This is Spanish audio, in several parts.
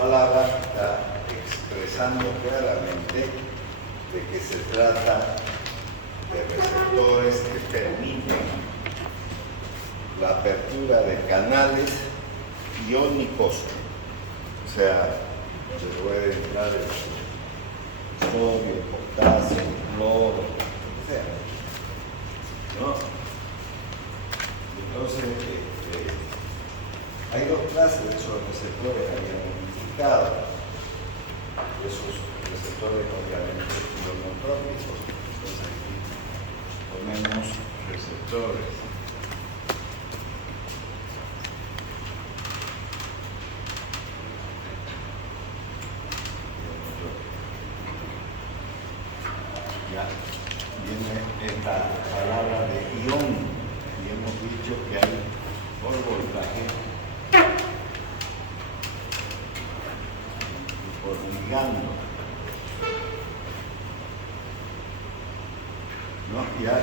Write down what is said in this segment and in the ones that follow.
palabra está expresando claramente de que se trata de receptores que permiten la apertura de canales iónicos, o sea, se puede entrar el sodio, el potasio, el cloro, lo que sea, ¿no? Entonces, hay dos clases de esos receptores habían identificado. Esos receptores obviamente ionotrópicos. Entonces aquí ponemos receptores. Ya viene esta palabra de ión y hemos dicho que hay por voltaje y por ligando, ¿no? Ya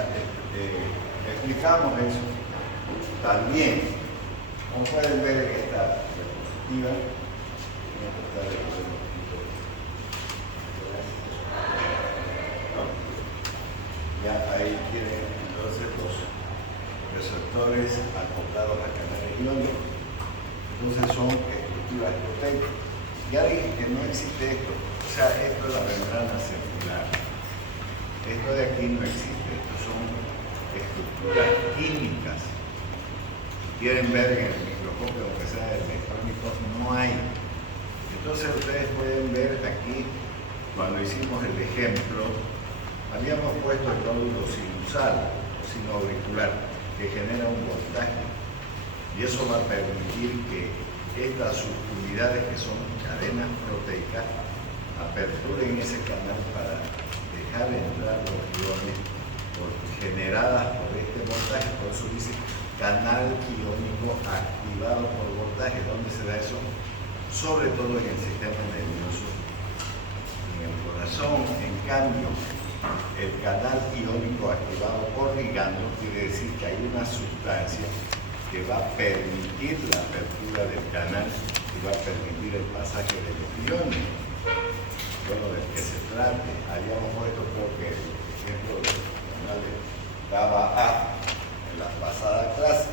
explicamos eso también. Como pueden ver en esta diapositiva, ya ahí tienen entonces los receptores acoplados a canales iónicos. Entonces son estructuras proteicas. Ya dije que no existe esto, o sea, esto es la membrana circular. Esto de aquí no existe, esto son estructuras químicas. Si quieren ver en el microscopio, aunque sea electrónico, no hay. Entonces ustedes pueden ver aquí, cuando hicimos el ejemplo, habíamos puesto el nódulo sinusal o sinoauricular que genera un voltaje y eso va a permitir que estas subunidades que son cadenas proteicas aperturen ese canal para dejar entrar los iones generadas por este voltaje. Por eso dice canal iónico activado por voltaje. ¿Dónde se da eso? Sobre todo en el sistema nervioso, en el corazón. En cambio, el canal iónico activado por ligando quiere decir que hay una sustancia que va a permitir la apertura del canal y va a permitir el pasaje de los iones. Bueno, del que se trate, habíamos puesto creo que el ejemplo del canal de GABA A en la pasada clase.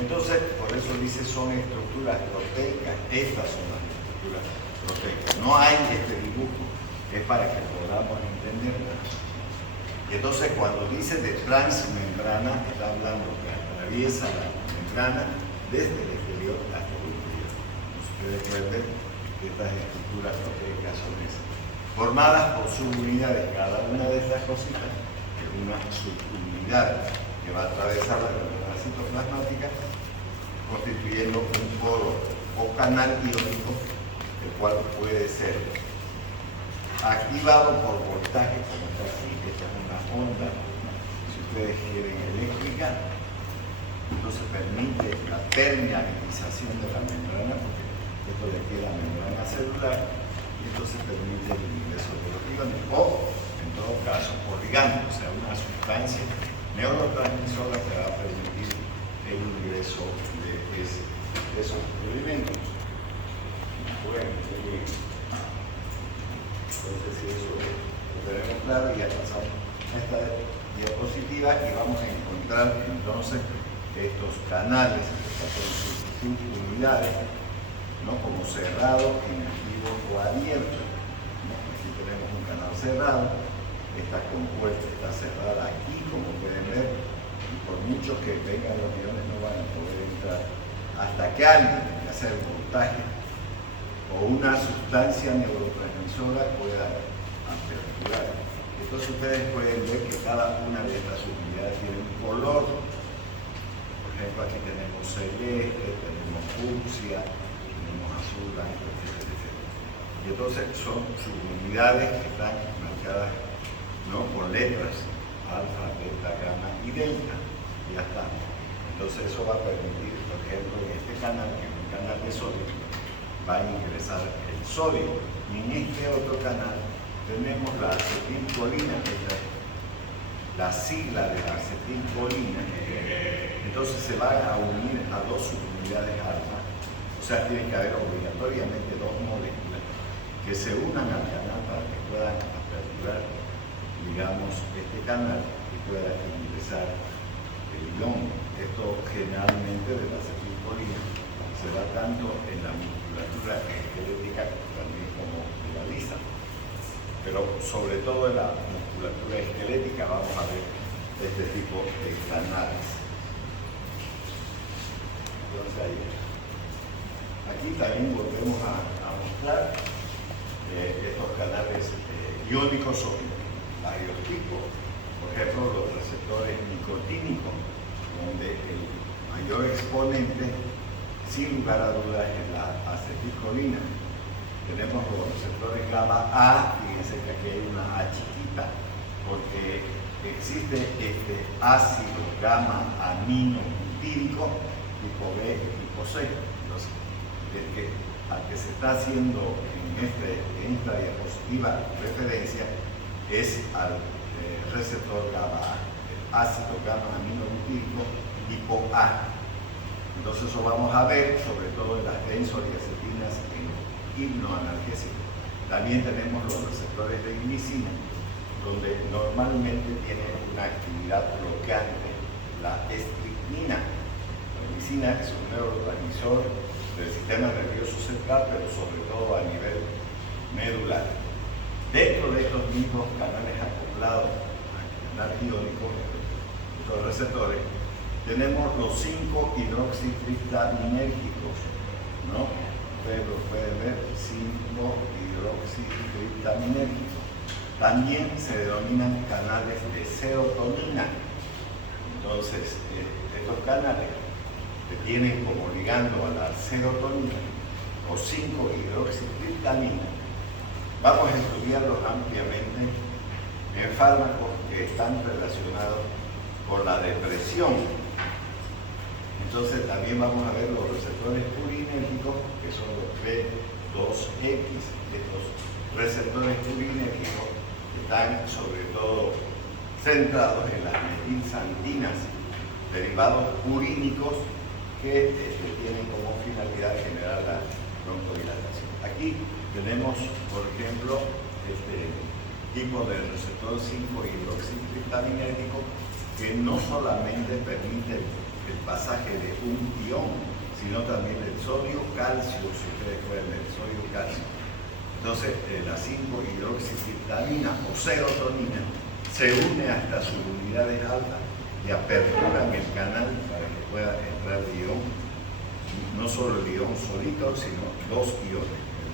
Entonces, por eso dice son estructuras proteicas. Estas son las estructuras proteicas. No hay este dibujo, es para que podamos entenderla. Y entonces cuando dice de transmembrana, está hablando que atraviesa la membrana desde el exterior hasta el interior. Ustedes pueden ver que estas estructuras proteicas son esas, formadas por subunidades. Cada una de estas cositas es una subunidad que va a atravesar la membrana citoplasmática, constituyendo un poro o canal iónico, el cual puede ser activado por voltaje, como está aquí. Esta es una onda, si ustedes quieren, eléctrica. Entonces permite la permeabilización de la membrana, porque esto le queda membrana celular, y entonces permite el ingreso de los iones, o en todo caso por ligando, o sea, una sustancia neurotransmisora que va a permitir el ingreso de esos elementos. Bueno, muy bien. Entonces, si eso lo tenemos claro, ya pasamos a esta diapositiva y vamos a encontrar entonces estos canales, estas son sus subunidades, ¿no? Como cerrado, inactivo o abierto, ¿no? Aquí tenemos un canal cerrado, esta compuerta está cerrada aquí, como pueden ver, y por mucho que vengan los iones no van a poder entrar hasta que alguien, ya sea el voltaje o una sustancia neurotransmisora, pueda aperturar. Entonces ustedes pueden ver que cada una de estas subunidades tiene un color. Por ejemplo, aquí tenemos celeste, tenemos fucsia, tenemos azul, blanco, etc. Y entonces son subunidades que están marcadas, ¿no?, por letras, alfa, beta, gamma y delta. Ya está. Entonces eso va a permitir, por ejemplo, en este canal, que es un canal de sodio, va a ingresar el sodio. Y en este otro canal tenemos la acetilcolina, que es la sigla de la acetilcolina. Entonces se van a unir a dos subunidades alfa, o sea, tiene que haber obligatoriamente dos moléculas que se unan al canal para que puedan aperturar, digamos, este canal y pueda ingresar el ion. Esto generalmente de la acetilcolina se da tanto en la musculatura esquelética también como en la lisa, pero sobre todo en la musculatura esquelética vamos a ver este tipo de canales. Entonces aquí también volvemos a mostrar estos canales iónicos son varios tipos. Por ejemplo, los receptores nicotínicos, donde el mayor exponente, sin lugar a dudas, es la acetilcolina. Tenemos los receptores GABA A, fíjense que aquí hay una A chiquita, porque existe este ácido gamma aminobutírico tipo B y tipo C. Entonces, al que se está haciendo en esta diapositiva referencia es al receptor GABA A, el ácido gamma aminobutírico tipo A. Entonces eso vamos a ver sobre todo en las benzodiazepinas en hipnoanalgésicos. También tenemos los receptores de glicina, donde normalmente tiene una actividad bloqueante, la estricnina. La glicina es un neurotransmisor del sistema nervioso central, pero sobre todo a nivel medular. Dentro de estos mismos canales acoplados al canal iónico, estos receptores, tenemos los 5-hidroxitriptaminérgicos, ¿no? Ustedes lo pueden ver, 5-hidroxitriptaminérgicos. También se denominan canales de serotonina. Entonces, estos canales que tienen como ligando a la serotonina o 5-hidroxitriptamina, vamos a estudiarlos ampliamente en fármacos que están relacionados con la depresión. Entonces también vamos a ver los receptores purinérgicos, que son los B2X. Estos receptores purinérgicos están sobre todo centrados en las metilxantinas, derivados purínicos que tienen como finalidad generar la broncodilatación. Aquí tenemos, por ejemplo, este tipo de receptor 5-hidroxitriptaminérgico que no solamente permite el pasaje de un ion, sino también del sodio-calcio, si ustedes pueden ver, sodio-calcio. Entonces, la 5-hidroxitriptamina o serotonina se une hasta sus unidades altas y aperturan el canal para que pueda entrar el ion, no solo el ion solito, sino dos iones, el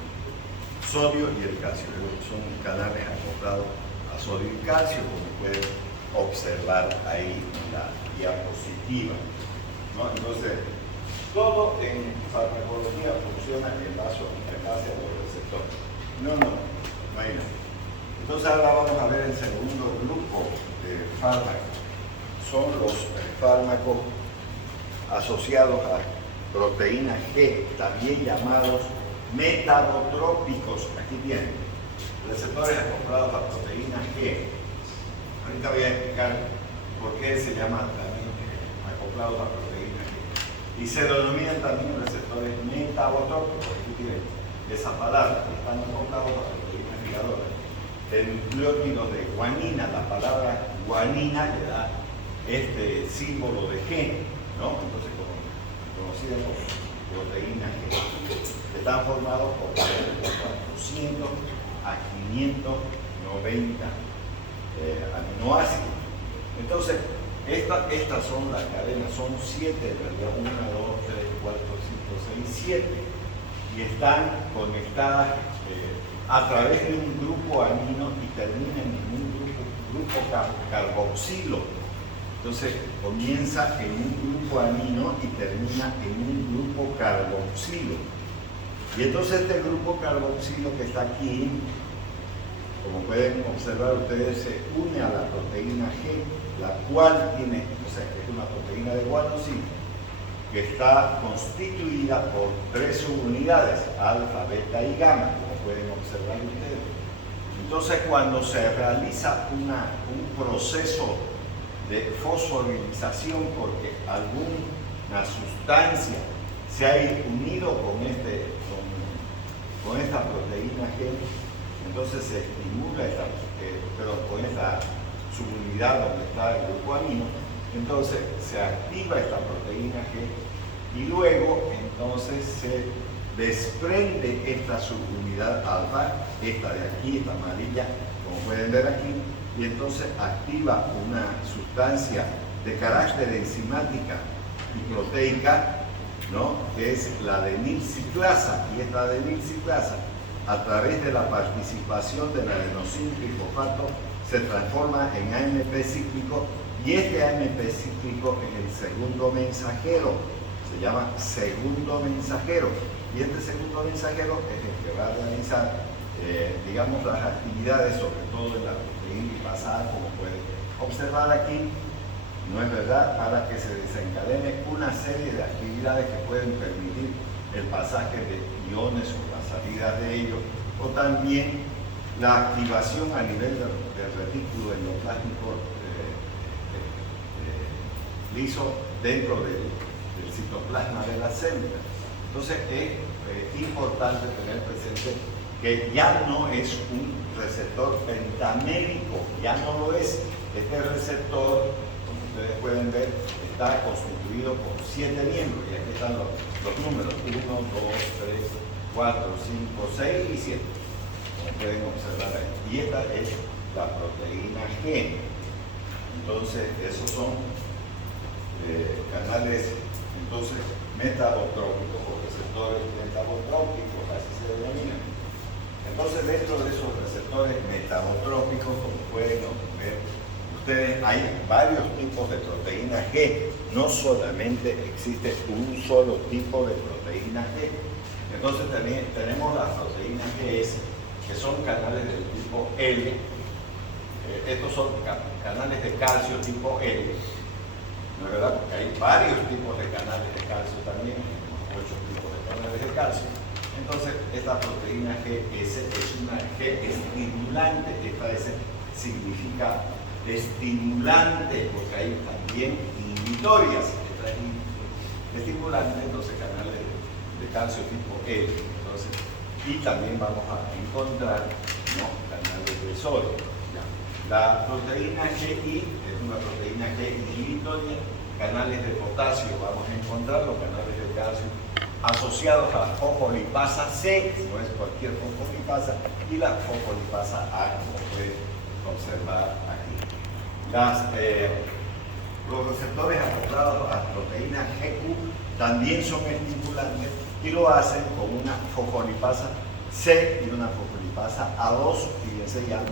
sodio y el calcio. Son canales acoplados a sodio y calcio, como pueden observar ahí en la diapositiva, ¿no? Entonces, todo en farmacología funciona en base a los receptores. No hay nada. Entonces ahora vamos a ver el segundo grupo de fármacos. Son los fármacos asociados a proteína G, también llamados metabotrópicos. Aquí tienen receptores acoplados a proteína G. Ahorita voy a explicar por qué se llama también acoplados a proteína G. Y se denominan también receptores metabotrópicos. Aquí tienen esa palabra, están acoplados a proteínas ligadoras. El nucleótido de guanina, la palabra guanina le da este símbolo de G, ¿no? Entonces, conocida como proteína G, están formados por 400 a 590 aminoácidos. Entonces, estas son las cadenas, son 7 en realidad, 1, 2, 3, 4, 5, 6, 7, y están conectadas a través de un grupo amino y terminan en un grupo carboxilo. Entonces comienza en un grupo amino y termina en un grupo carboxilo. Y entonces este grupo carboxilo que está aquí, como pueden observar ustedes, se une a la proteína G, la cual tiene, o sea, que es una proteína de guanosina, que está constituida por 3 subunidades, alfa, beta y gamma, como pueden observar ustedes. Entonces, cuando se realiza un proceso de fosforilización porque alguna sustancia se ha unido con esta proteína G, entonces se estimula con esta subunidad donde está el grupo amino, entonces se activa esta proteína G y luego entonces se desprende esta subunidad alfa, esta de aquí, esta amarilla, como pueden ver aquí, y entonces activa una sustancia de carácter enzimática y proteica, ¿no?, que es la adenilciclasa, y esta adenilciclasa, a través de la participación del adenosín trifosfato, se transforma en AMP cíclico, y este AMP cíclico es el segundo mensajero, se llama segundo mensajero, y este segundo mensajero es el que va a realizar, digamos, las actividades, sobre todo en la proteína lipasa, como pueden observar aquí, no es verdad, para que se desencadene una serie de actividades que pueden permitir el pasaje de iones o la salida de ellos, o también la activación a nivel del retículo endoplásmico liso dentro del citoplasma de la célula. Entonces es importante tener presente que ya no es un receptor pentamérico, ya no lo es. Este receptor, como ustedes pueden ver, está constituido por 7 miembros, y aquí están los números, 1, 2, 3, 4, 5, 6 y 7, como pueden observar ahí. Y esta es la proteína G. Entonces, esos son canales, entonces, metabotrópicos o receptores metabotrópicos, así se denominan. Entonces, dentro de esos receptores metabotrópicos, como pueden ver ustedes, hay varios tipos de proteína G. No solamente existe un solo tipo de proteína G. Entonces, también tenemos las proteínas GS, que son canales del tipo L. Estos son canales de calcio tipo L. ¿No es verdad? Porque hay varios tipos de canales de calcio también, 8 tipos de canales de calcio. Entonces, esta proteína GS es una G estimulante. Esta S significa estimulante, porque hay también inhibitorias. Esta es estimulante, entonces canales de calcio tipo L. Entonces, y también vamos a encontrar, ¿no?, canales de sodio. La proteína GI es una proteína G inhibitoria. Canales de potasio, vamos a encontrar los canales de calcio asociados a la fosfolipasa C, no es cualquier fosfolipasa, y la fosfolipasa A, como pueden observar aquí. Los receptores acoplados a proteína GQ también son estimulantes y lo hacen con una fosfolipasa C y una fosfolipasa A2. Fíjense, ya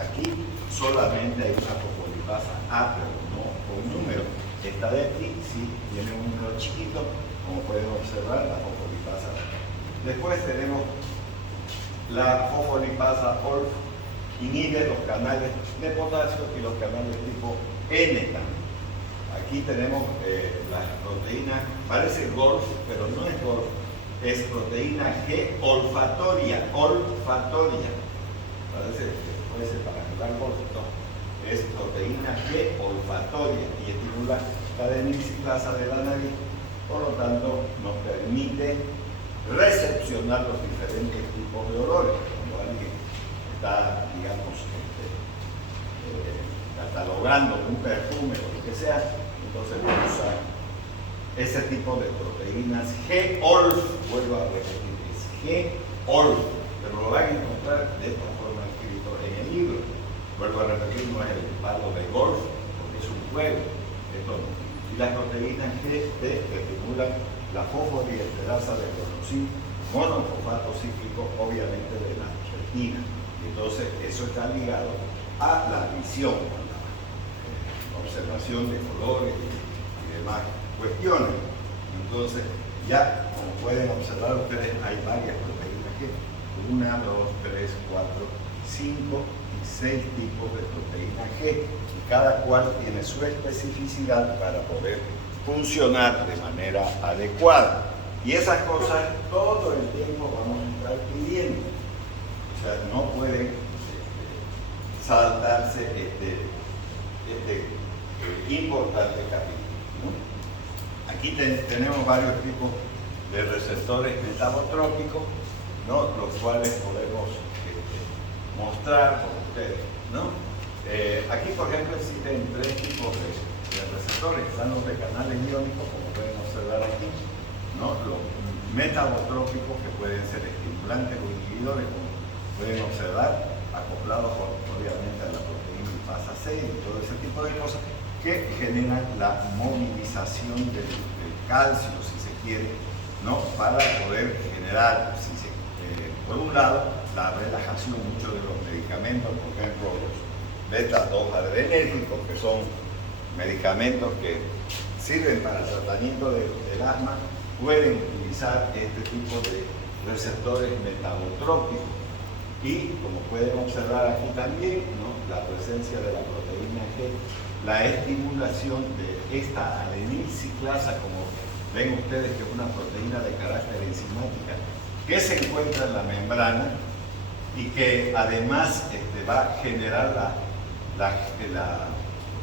aquí solamente hay una fosfolipasa A, pero no con número. Esta de aquí sí tiene un número chiquito, como pueden observar, la fosfolipasa. Después tenemos la fosfolipasa OLF, inhibe los canales de potasio y los canales tipo N también. Aquí tenemos las proteínas, parece Golf, pero no es Golf, es proteína G olfatoria, parece que puede ser para jugar golf, no. Es proteína G olfatoria y estimula la adenilciclasa de la nariz, por lo tanto nos permite recepcionar los diferentes tipos de olores. Cuando alguien está, digamos, catalogando un perfume o lo que sea, entonces usa ese tipo de proteínas G-OLF, vuelvo a repetir, es G-OLF, pero lo van a encontrar de esta forma escrito en el libro. Vuelvo a repetir, no es el palo de golf, porque es un juego, esto no. Y las proteínas GT que estimulan la fosfoliesterasa de adenosín monofosfato cíclico, obviamente de la retina. Entonces, eso está ligado a la visión, a la observación de colores y demás cuestiones. Entonces, ya como pueden observar ustedes, hay varias proteínas G, 1, 2, 3, 4, 5 y 6 tipos de proteína G, y cada cual tiene su especificidad para poder funcionar de manera adecuada. Y esas cosas todo el tiempo vamos a estar pidiendo. O sea, no pueden saltarse este importante capítulo, ¿no? Aquí tenemos varios tipos de receptores metabotrópicos, ¿no? Los cuales podemos mostrar con ustedes, ¿no? Aquí, por ejemplo, existen tres tipos de receptores. Están los de canales iónicos, como pueden observar aquí, ¿no? Los metabotrópicos, que pueden ser estimulantes o inhibidores, como pueden observar, acoplados obviamente a la proteína lipasa C y todo ese tipo de cosas, que generan la movilización del calcio, si se quiere, ¿no? Para poder generar, por un lado, la relajación. Muchos de los medicamentos, por ejemplo, los beta-2 adrenérgicos, que son medicamentos que sirven para el tratamiento del asma, pueden utilizar este tipo de receptores metabotrópicos. Y como pueden observar aquí también, ¿no? La presencia de la proteína G, la estimulación de esta adenilciclasa, como ven ustedes, que es una proteína de carácter enzimática que se encuentra en la membrana y que además va a generar la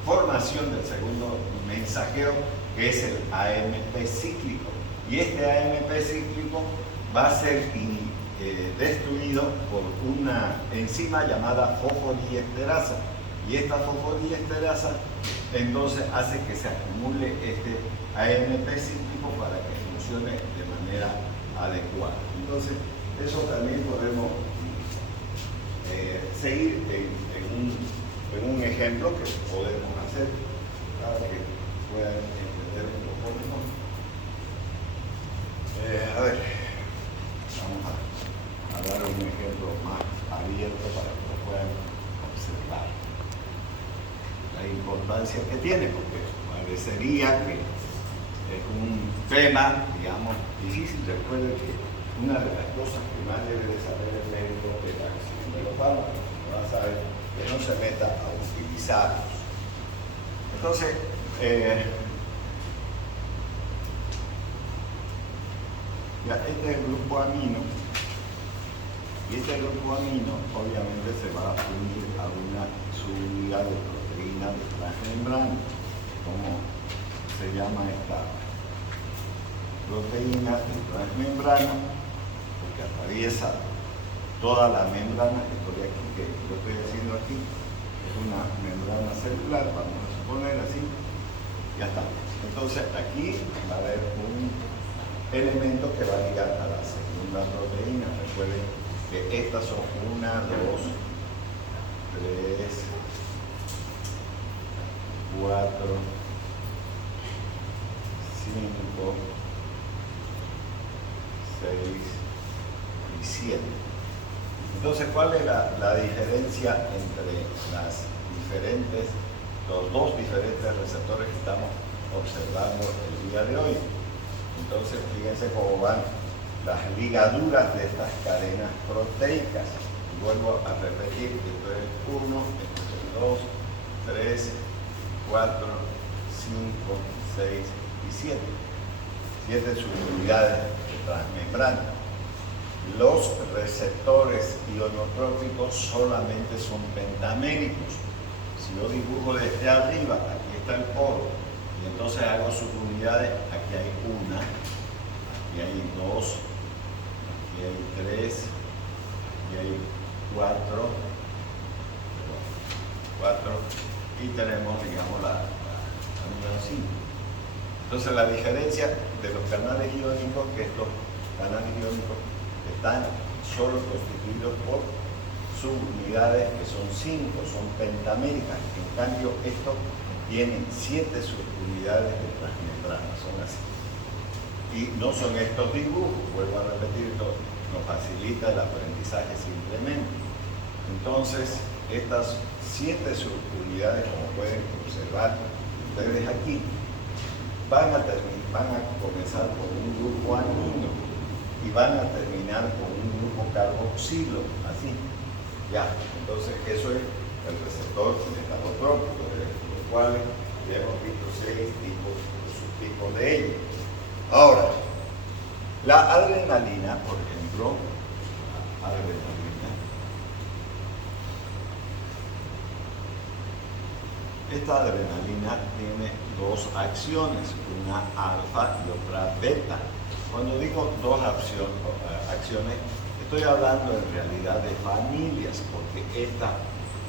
formación del segundo mensajero, que es el AMP cíclico. Y este AMP cíclico va a ser destruido por una enzima llamada fosfodiesterasa. Y esta fosfodiesterasa entonces hace que se acumule este AMP cíclico para que funcione de manera adecuada. Entonces, eso también podemos seguir en un ejemplo que podemos hacer para que puedan entender un poco mejor. A ver, vamos a dar un ejemplo más abierto para que lo puedan observar la importancia que tiene, porque parecería que es un tema, digamos, difícil. Recuerden que una de las cosas que más debe de saber el médico es la acción de los fármacos. Va a saber que no se meta a utilizarlos. Entonces, ya este es el grupo amino, y este grupo amino obviamente se va a unir a una subunidad de proteína de transmembrana. ¿Cómo se llama esta proteína de transmembrana? Porque atraviesa toda la membrana que estoy aquí, que yo estoy haciendo aquí. Es una membrana celular, vamos a suponer así. Ya está. Entonces aquí va a haber un elemento que va a ligar a la segunda proteína. Recuerden que estas son 1, 2, 3, 4, 5, 6 y 7. Entonces, ¿cuál es la diferencia entre los dos diferentes receptores que estamos observando el día de hoy? Entonces, fíjense cómo van las ligaduras de estas cadenas proteicas. Vuelvo a repetir, esto es 1, esto es 2, 3, 4, 5, 6 y 7. 7 subunidades de transmembrana. Los receptores ionotrópicos solamente son pentaméricos. Si yo dibujo desde arriba, aquí está el polo, y entonces hago subunidades, aquí hay 1, aquí hay 2, aquí hay 3, aquí hay 4, y tenemos, digamos, la número 5. Entonces, la diferencia de los canales iónicos, que estos canales iónicos están solo constituidos por subunidades que son 5, son pentaméricas. En cambio, estos tienen 7 subunidades de transmembrana, son así. Y no son estos dibujos, vuelvo a repetir, esto nos facilita el aprendizaje simplemente. Entonces, estas 7 subunidades, como pueden observar ustedes aquí, van a comenzar con un grupo amino y van a terminar con un grupo carboxilo, así. Ya, entonces eso es el receptor metabotrópico, de los cuales ya hemos visto 6 subtipos de ellos. Ahora, la adrenalina, por ejemplo, esta adrenalina tiene dos acciones, una alfa y otra beta. Cuando digo dos acciones, estoy hablando en realidad de familias, porque esta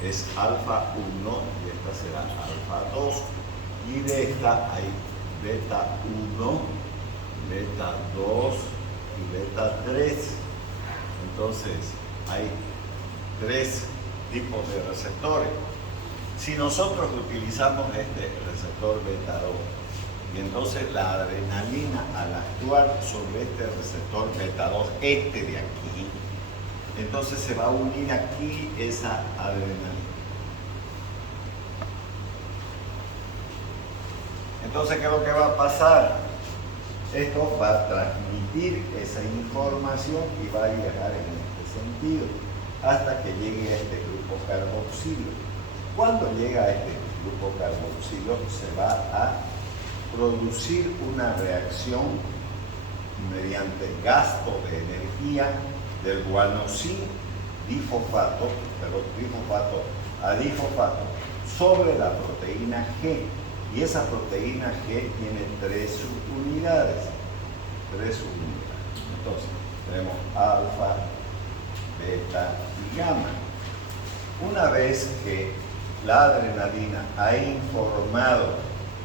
es alfa 1 y esta será alfa 2. Y de esta hay beta 1, beta 2 y beta 3. Entonces hay 3 tipos de receptores. Si nosotros utilizamos este receptor beta 2, y entonces la adrenalina al actuar sobre este receptor beta 2, este de aquí, entonces se va a unir aquí esa adrenalina. Entonces, ¿qué es lo que va a pasar? Esto va a transmitir esa información y va a viajar en este sentido hasta que llegue a este grupo carboxilo. Cuando llega a este grupo carboxilo se va a producir una reacción mediante gasto de energía del guanosil difosfato, trifosfato a difosfato sobre la proteína G. Y esa proteína G tiene 3 subunidades. Entonces, tenemos alfa, beta y gamma. Una vez que la adrenalina ha informado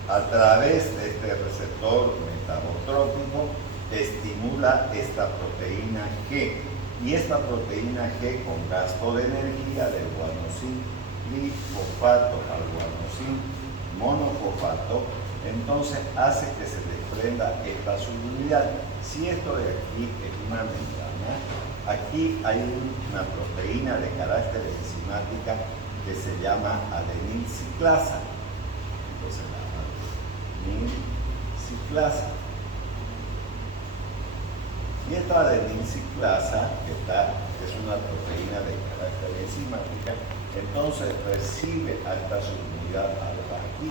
a través de este receptor metabotrópico, estimula esta proteína G. Y esta proteína G, con gasto de energía del guanosil trifosfato al guanosil monofosfato, entonces hace que se desprenda esta subunidad. Si esto de aquí es una membrana, aquí hay una proteína de carácter enzimática que se llama adenilciclasa. Entonces la adenilciclasa. Y esta adenilciclasa, que es una proteína de carácter enzimática, entonces recibe a esta subunidad alfa aquí.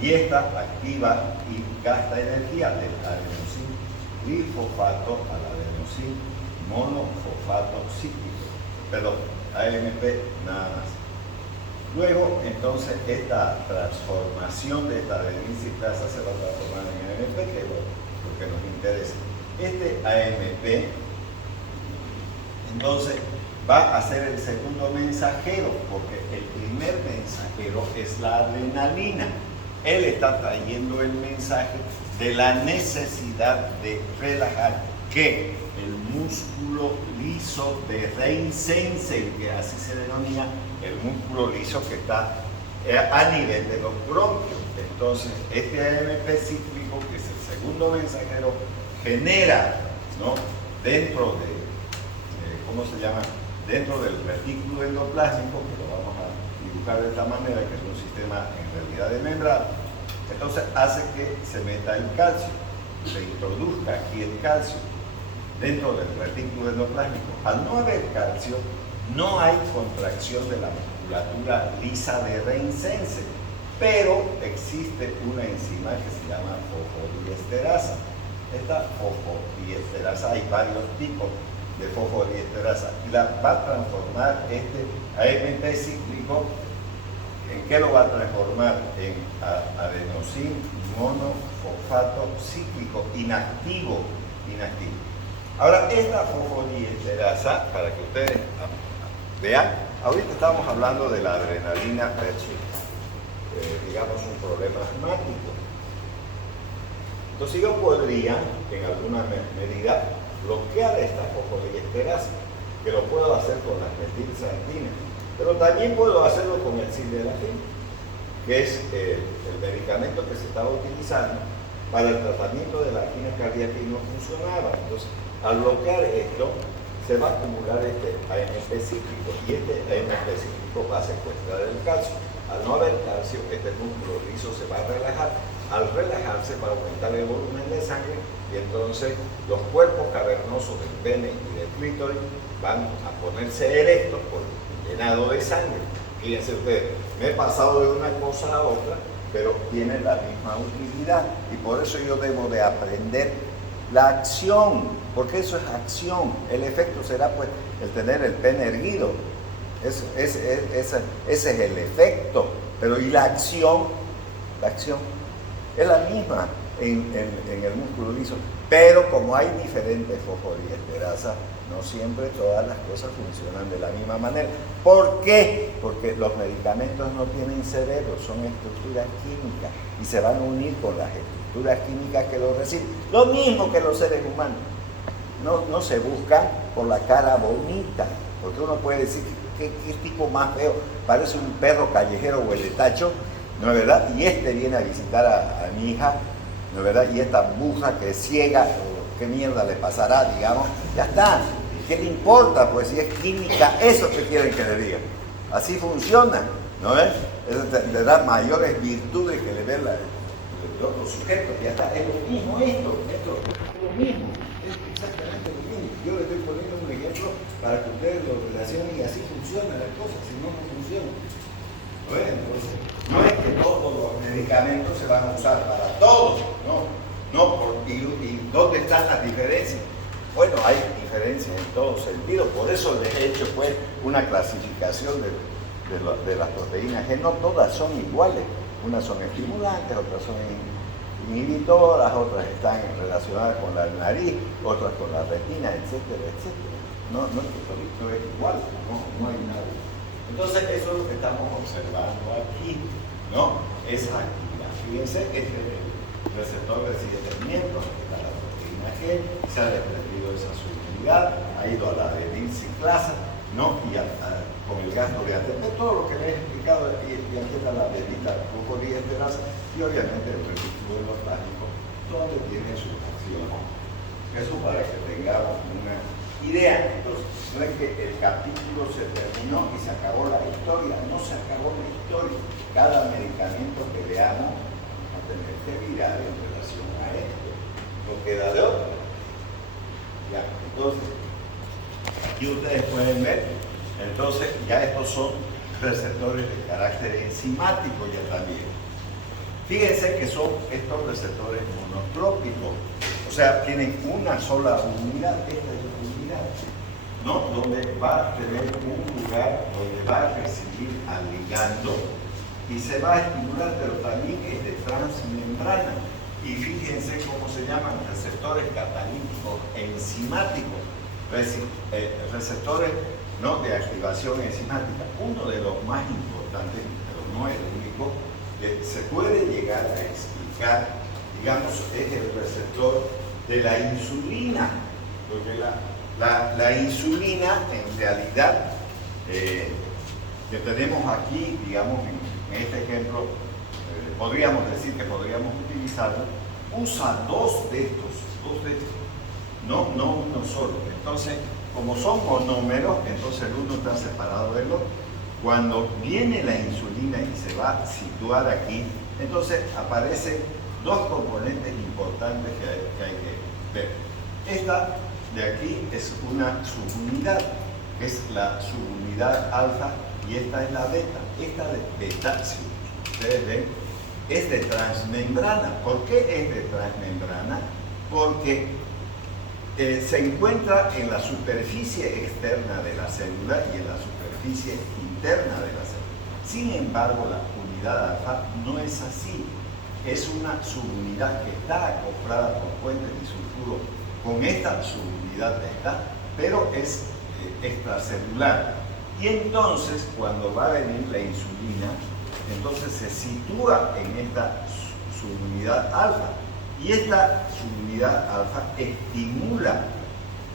Y esta activa y gasta energía del adenosin trifosfato al adenosin monofosfato cíclico. Perdón, AMP nada más. Luego, entonces, esta transformación de esta adenilciclasa se va a transformar en AMP, que es lo que nos interesa. Este AMP, entonces, va a ser el segundo mensajero, porque el primer mensajero es la adrenalina. Él está trayendo el mensaje de la necesidad de relajar que el músculo liso de Reisensen, que así se denomina el músculo liso que está a nivel de los bronquios. Entonces, este AMP cíclico, que es el segundo mensajero, genera, ¿no?, dentro de, ¿cómo se llama?, dentro del retículo endoplásmico, que lo vamos a dibujar de esta manera, que es un sistema en realidad de membrana. Entonces hace que se meta el calcio, se introduzca aquí el calcio dentro del retículo endoplásmico. Al no haber calcio, no hay contracción de la musculatura lisa de Reisensen, pero existe una enzima que se llama fosfodiesterasa. Esta fosfodiesterasa, hay varios tipos de fosfodiesterasa, y la va a transformar este AMP cíclico. ¿En qué lo va a transformar? En adenosin monofosfato cíclico inactivo. Ahora, esta fosfodiesterasa, para que ustedes vean, ahorita estamos hablando de la adrenalina versus, digamos, un problema asmático. Entonces yo podría, en alguna medida, bloquear esta fosfodiesterasa, que lo puedo hacer con las metilxantinas, pero también puedo hacerlo con el sildenafil, que es el medicamento que se estaba utilizando para el tratamiento de la angina cardíaca y no funcionaba. Entonces, al bloquear esto, se va a acumular este AMP cíclico, y este AMP cíclico va a secuestrar el calcio. Al no haber calcio, este músculo liso se va a relajar. Al relajarse, va a aumentar el volumen de sangre, y entonces los cuerpos cavernosos del pene y del clítoris van a ponerse erectos por llenado de sangre. Fíjense ustedes, me he pasado de una cosa a otra, pero tiene la misma utilidad, y por eso yo debo de aprender la acción, porque eso es acción. El efecto será, pues, el tener el pene erguido. Ese es el efecto, pero ¿y la acción? La acción es la misma en el músculo liso. Pero como hay diferentes fosfodiesterasas, no siempre todas las cosas funcionan de la misma manera. ¿Por qué? Porque los medicamentos no tienen cerebro, son estructuras químicas y se van a unir con las estructuras químicas que los reciben. Lo mismo que los seres humanos. No se buscan por la cara bonita, porque uno puede decir qué tipo más feo, parece un perro callejero hueletacho, ¿no es verdad? Y este viene a visitar a mi hija, ¿no es verdad? Y esta buja que es ciega, ¿qué mierda le pasará, digamos? Ya está. ¿Qué le importa? Pues si es química, eso que quieren que le digan. Así funciona, ¿no ves? Eso le da mayores virtudes que le ve el otro sujeto. Ya está. Es lo mismo esto es lo mismo. Es exactamente lo mismo. Yo le estoy poniendo un ejemplo para que ustedes lo relacionen y así funcionan las cosas, si no, no funcionan. Bueno, entonces, no es que todos los medicamentos se van a usar para todos, ¿no? ¿Y dónde están las diferencias? Bueno, hay diferencias en todo sentido, por eso les he hecho pues una clasificación de las proteínas que no todas son iguales. Unas son estimulantes, otras son inhibitoras, otras están relacionadas con la nariz, otras con la retina, etcétera, etcétera. No es que todo es igual, no hay nada. Entonces eso es lo que estamos observando aquí, ¿no? Esa actividad. Fíjense, este receptor recibe miembros, está la proteína G, se ha desprendido esa subunidad, ha ido a la adenosiclasa, ¿no? Y con el gasto de ATP, todo lo que les he explicado, y aquí está la bendita fosfodiesterasa, y obviamente el retículo endoplástico, donde tiene su acción. Eso para que tengamos una idea. Entonces, no es que el capítulo se terminó y se acabó la historia, no se acabó la historia. Cada medicamento que veamos va a tener que virar en relación a esto, no queda de otra. Ya, entonces, aquí ustedes pueden ver, entonces ya estos son receptores de carácter enzimático ya también. Fíjense que son estos receptores monotrópicos, o sea, tienen una sola unidad, esta es la unidad, ¿no? Donde va a tener un lugar donde va a recibir al ligando y se va a estimular, pero también es de transmembrana. Y fíjense cómo se llaman receptores catalíticos enzimáticos, receptores, ¿no?, de activación enzimática. Uno de los más importantes, pero no el único, que se puede llegar a explicar, digamos, es el receptor de la insulina, porque la insulina en realidad que tenemos aquí, digamos, en este ejemplo, podríamos decir que podríamos utilizarlo, usa dos de estos, no uno solo. Entonces, como son monómeros, entonces el uno está separado del otro. Cuando viene la insulina y se va a situar aquí, entonces aparecen dos componentes importantes que hay que ver. Esta de aquí es una subunidad, que es la subunidad alfa, y esta es la beta. Esta de beta, si ustedes ven, es de transmembrana. ¿Por qué es de transmembrana? Porque se encuentra en la superficie externa de la célula y en la superficie interna de la célula. Sin embargo, la unidad alfa no es así. Es una subunidad que está acoplada por puentes disulfuros con esta subunidad beta, pero es extracelular. Y entonces, cuando va a venir la insulina, entonces se sitúa en esta subunidad alfa. Y esta subunidad alfa estimula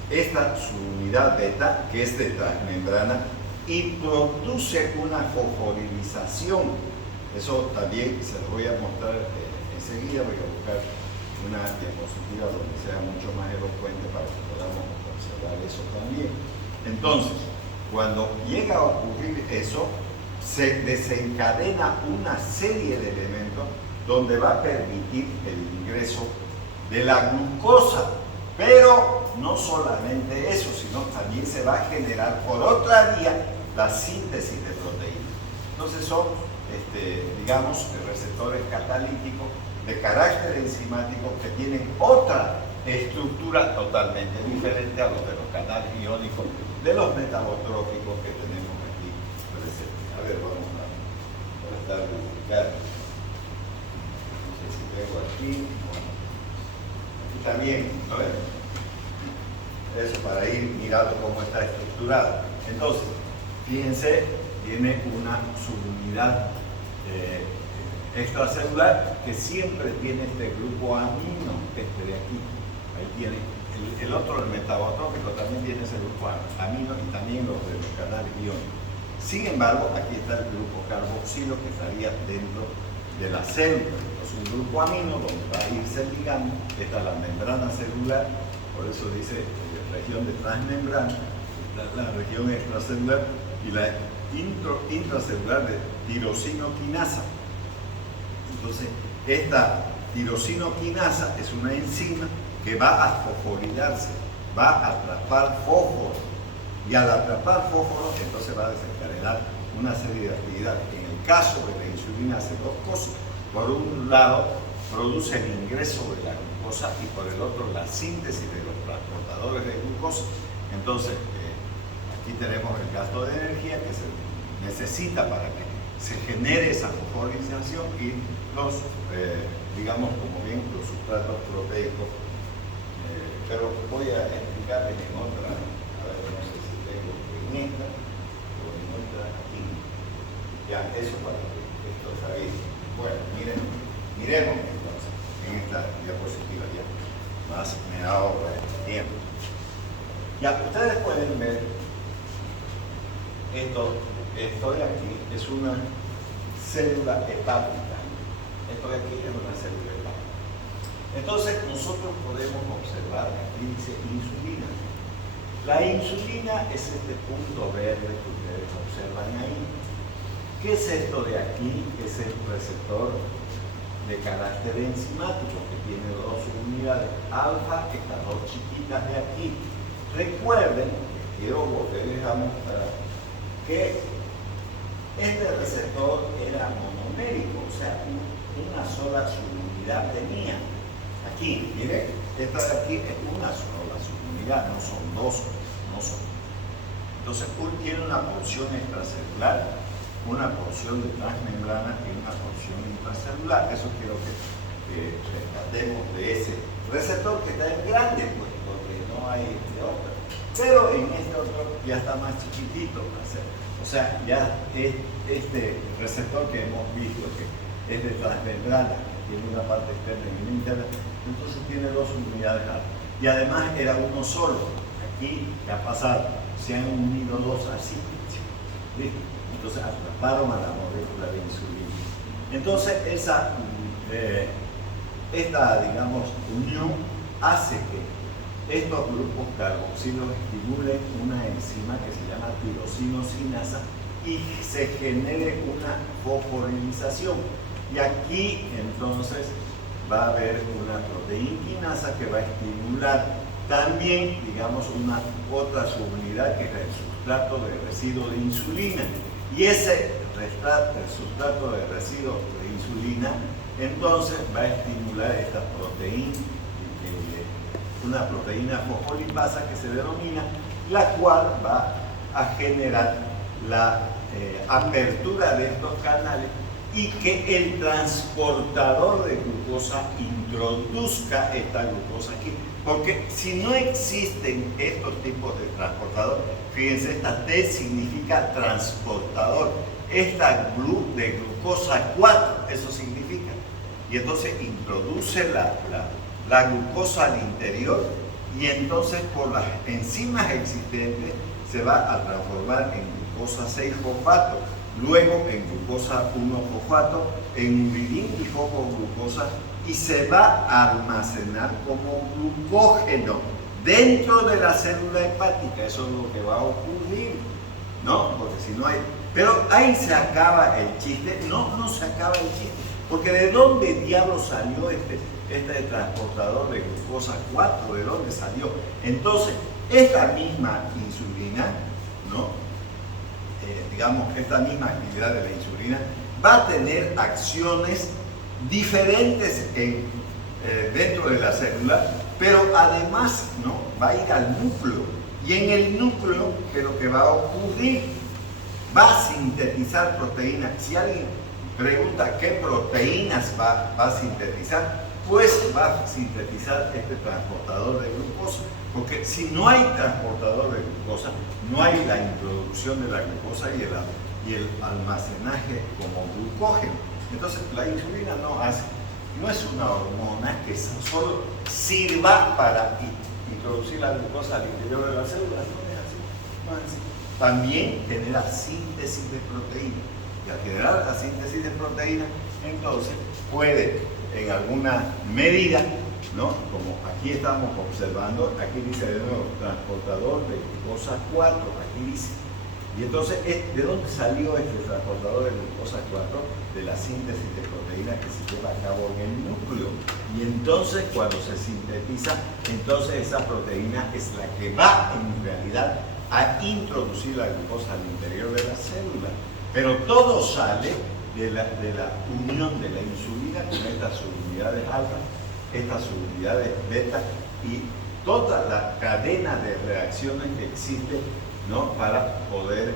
esta subunidad beta, que es de transmembrana, y produce una fosforilización. Eso también se lo voy a mostrar enseguida. Voy a buscar una diapositiva donde sea mucho más elocuente para que podamos observar eso también. Entonces, cuando llega a ocurrir eso, se desencadena una serie de elementos donde va a permitir el ingreso de la glucosa. Pero no solamente eso, sino también se va a generar por otra vía la síntesis de proteínas. Entonces son, digamos, receptores catalíticos de carácter enzimático que tienen otra estructura totalmente diferente a los de los canales iónicos de los metabotróficos que tenemos aquí presentes. A ver, vamos a tratar de ubicar. No sé si tengo aquí. Bueno, aquí también, ¿no ven? Eso para ir mirando cómo está estructurado. Entonces, fíjense, tiene una subunidad extracelular que siempre tiene este grupo amino, este de aquí. Ahí tiene. El otro, el metabotrópico, también tiene ese grupo amino y también los de los canales iónicos. Sin embargo, aquí está el grupo carboxilo que estaría dentro de la célula. Es un grupo amino donde va a irse ligando. Esta es la membrana celular, por eso dice región de transmembrana, la región extracelular y la intracelular de tirosinoquinasa. Entonces, esta tirosinoquinasa es una enzima que va a fosforilarse, va a atrapar fósforo. Y al atrapar fósforo, entonces va a desencadenar una serie de actividades. En el caso de la insulina hace dos cosas. Por un lado, produce el ingreso de la glucosa y por el otro, la síntesis de los transportadores de glucosa. Entonces, aquí tenemos el gasto de energía que se necesita para que se genere esa fosforización y los, digamos, como bien, los sustratos proteicos. Pero voy a explicarles en otra, a ver, no sé si tengo en esta o en otra aquí. Ya, eso para que esto está bien. Bueno, miremos entonces en esta diapositiva ya. Más me ahorra tiempo. Ya, ustedes pueden ver esto de aquí es una célula hepática. Esto de aquí es una célula hepática. Entonces nosotros podemos observar, aquí dice insulina. La insulina es este punto verde que ustedes observan ahí. ¿Qué es esto de aquí? Es el receptor de carácter enzimático que tiene dos unidades alfa, estas dos chiquitas de aquí. Recuerden, quiero volverles a mostrar que este receptor era monomérico, o sea, una sola subunidad tenía. Aquí, miren, esta de aquí es una sola subunidad, no son dos, no son. Entonces, tiene una porción extracelular, una porción de transmembrana y una porción intracelular. Eso quiero que rescatemos de ese receptor que está en grande, pues, porque no hay de otro. Pero en este otro ya está más chiquitito. O sea, ya este receptor que hemos visto, que es de transmembrana, que tiene una parte externa y una interna, entonces tiene dos unidades altas. Y además era uno solo. Aquí ya pasaron, se han unido dos así. ¿Listo? Entonces atraparon a la molécula de insulina. Entonces esta, digamos, unión hace que estos grupos carboxilos estimulen una enzima que se llama tirosinoquinasa y se genere una fosforilización. Y aquí entonces va a haber una proteínquinasa que va a estimular también, digamos, una otra subunidad que es el sustrato de residuo de insulina. Y ese sustrato de residuo de insulina entonces va a estimular esta proteína, una proteína fosfolipasa que se denomina, la cual va a generar la apertura de estos canales y que el transportador de glucosa introduzca esta glucosa aquí. Porque si no existen estos tipos de transportador, fíjense, esta T significa transportador. Esta GLU de glucosa 4, eso significa. Y entonces introduce la glucosa al interior y entonces por las enzimas existentes se va a transformar en glucosa 6-fosfato, luego en glucosa 1-fosfato, en uridín y fosfoglucosa y se va a almacenar como glucógeno dentro de la célula hepática. Eso es lo que va a ocurrir, ¿no? Porque si no hay... Pero ahí se acaba el chiste. No se acaba el chiste. Porque ¿de dónde diablo salió este transportador de glucosa 4? ¿De dónde salió? Entonces, esta misma insulina, ¿no? Digamos, esta misma actividad de la insulina va a tener acciones diferentes dentro de la célula, pero además, ¿no? Va a ir al núcleo. Y en el núcleo, ¿qué es lo que va a ocurrir? Va a sintetizar proteínas. Si alguien pregunta qué proteínas va a sintetizar, pues va a sintetizar este transportador de glucosa. Porque si no hay transportador de glucosa, no hay la introducción de la glucosa y el almacenaje como glucógeno. Entonces la insulina no es una hormona que solo sirva para introducir la glucosa al interior de las células. No es así. También genera síntesis de proteína. Y al generar la síntesis de proteína, entonces puede en alguna medida, ¿no? Como aquí estamos observando, aquí dice de nuevo, transportador de glucosa 4, aquí dice. Y entonces, ¿de dónde salió este transportador de glucosa 4? De la síntesis de proteína que se lleva a cabo en el núcleo. Y entonces, cuando se sintetiza, entonces esa proteína es la que va en realidad a introducir la glucosa al interior de la célula. Pero todo sale de la unión de la insulina con estas subunidades alfa, estas subunidades beta y toda la cadena de reacciones que existe, ¿no? Para poder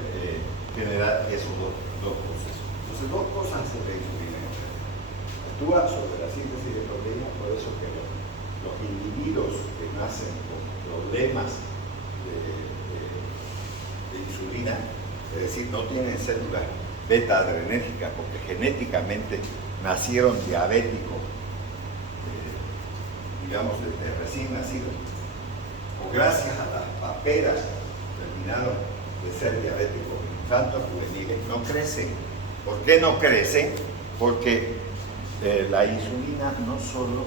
generar esos dos procesos. Entonces, dos cosas se la insulina. Actúa sobre la síntesis de proteínas, por eso que los individuos que nacen con problemas de insulina, es decir, no tienen células beta adrenérgicas porque genéticamente nacieron diabéticos, digamos, desde recién nacidos, o gracias a las paperas terminaron de ser diabéticos infantos juveniles, no crecen. ¿Por qué no crecen? Porque la insulina no solo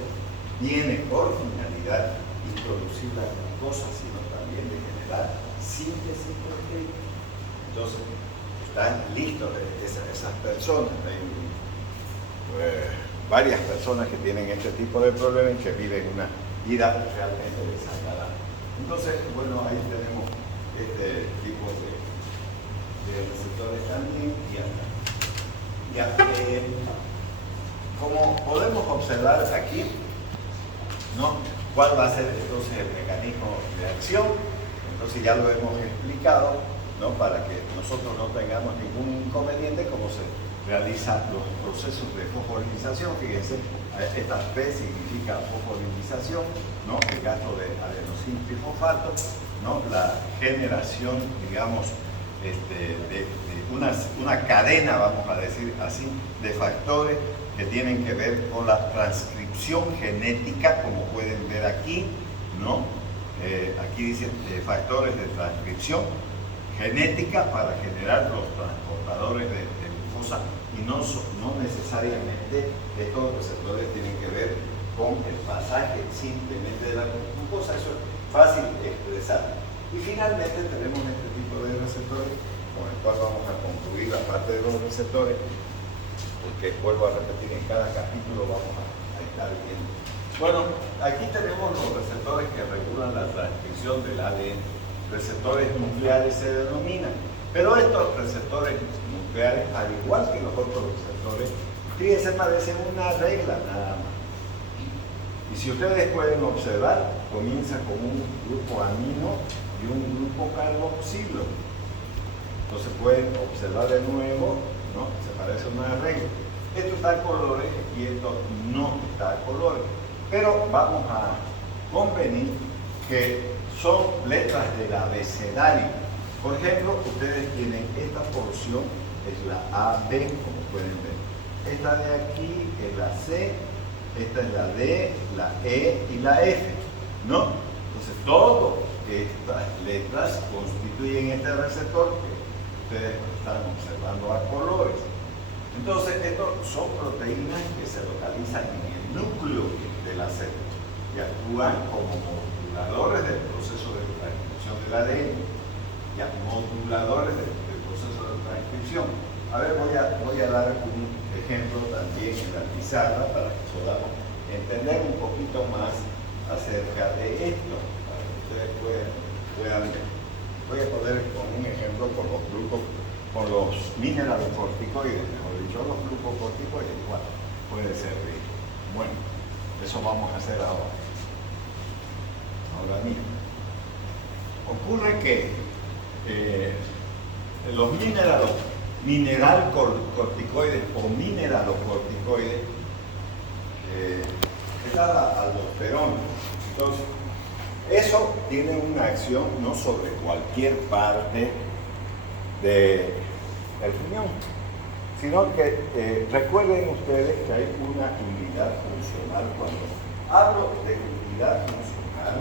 tiene por finalidad introducir la glucosa, sino también de generar síntesis proteica. Entonces, están listos esas personas. Hay varias personas que tienen este tipo de problemas y que viven una vida realmente desagradable. Entonces, bueno, ahí tenemos este tipo de receptores también. Como podemos observar aquí, ¿no? ¿Cuál va a ser entonces el mecanismo de acción? Entonces ya lo hemos explicado, ¿no? Para que nosotros no tengamos ningún inconveniente como se realizan los procesos de fosforilización. Fíjense, esta P significa fosforilización, ¿no? El gasto de adenosín trifosfato, ¿no? La generación, digamos, de una cadena, vamos a decir así, de factores que tienen que ver con la transcripción genética, como pueden ver aquí, ¿no? Aquí dicen factores de transcripción genética para generar los transportadores de glucosa y no necesariamente estos receptores tienen que ver con el pasaje simplemente de la glucosa. Eso es fácil de expresar. Y finalmente tenemos este tipo de receptores con el cual vamos a concluir la parte de los receptores, porque vuelvo a repetir, en cada capítulo vamos a estar viendo. Bueno, aquí tenemos los receptores que regulan la transcripción del ADN. Receptores nucleares se denominan, pero estos receptores nucleares, al igual que los otros receptores, fíjense, parecen una regla nada más. Y si ustedes pueden observar, comienza con un grupo amino y un grupo carboxilo. Entonces pueden observar de nuevo, ¿no? Se parece a una regla. Esto está a colores y esto no está a colores. Pero vamos a convenir que son letras del abecedario. Por ejemplo, ustedes tienen esta porción, es la AB, como pueden ver. Esta de aquí es la C, esta es la D, la E y la F, ¿no? Entonces, todas estas letras constituyen este receptor que ustedes están observando a colores. Entonces, estos son proteínas que se localizan en el núcleo de la célula y actúan como moduladores del proceso de transcripción del ADN, ya moduladores del proceso de transcripción. A ver, voy a dar un ejemplo también en la pizarra para que podamos entender un poquito más acerca de esto, para que ustedes puedan ver. Voy a poner con un ejemplo con los mineralocorticoides, mejor dicho, los glucocorticoides, igual puede servir. Bueno, eso vamos a hacer ahora. Ahora mismo. Ocurre que los mineralocorticoides o mineralocorticoides Esta es la aldosterona. Entonces, eso tiene una acción no sobre cualquier parte del riñón, sino que recuerden ustedes que hay una unidad funcional. Cuando hablo de unidad funcional,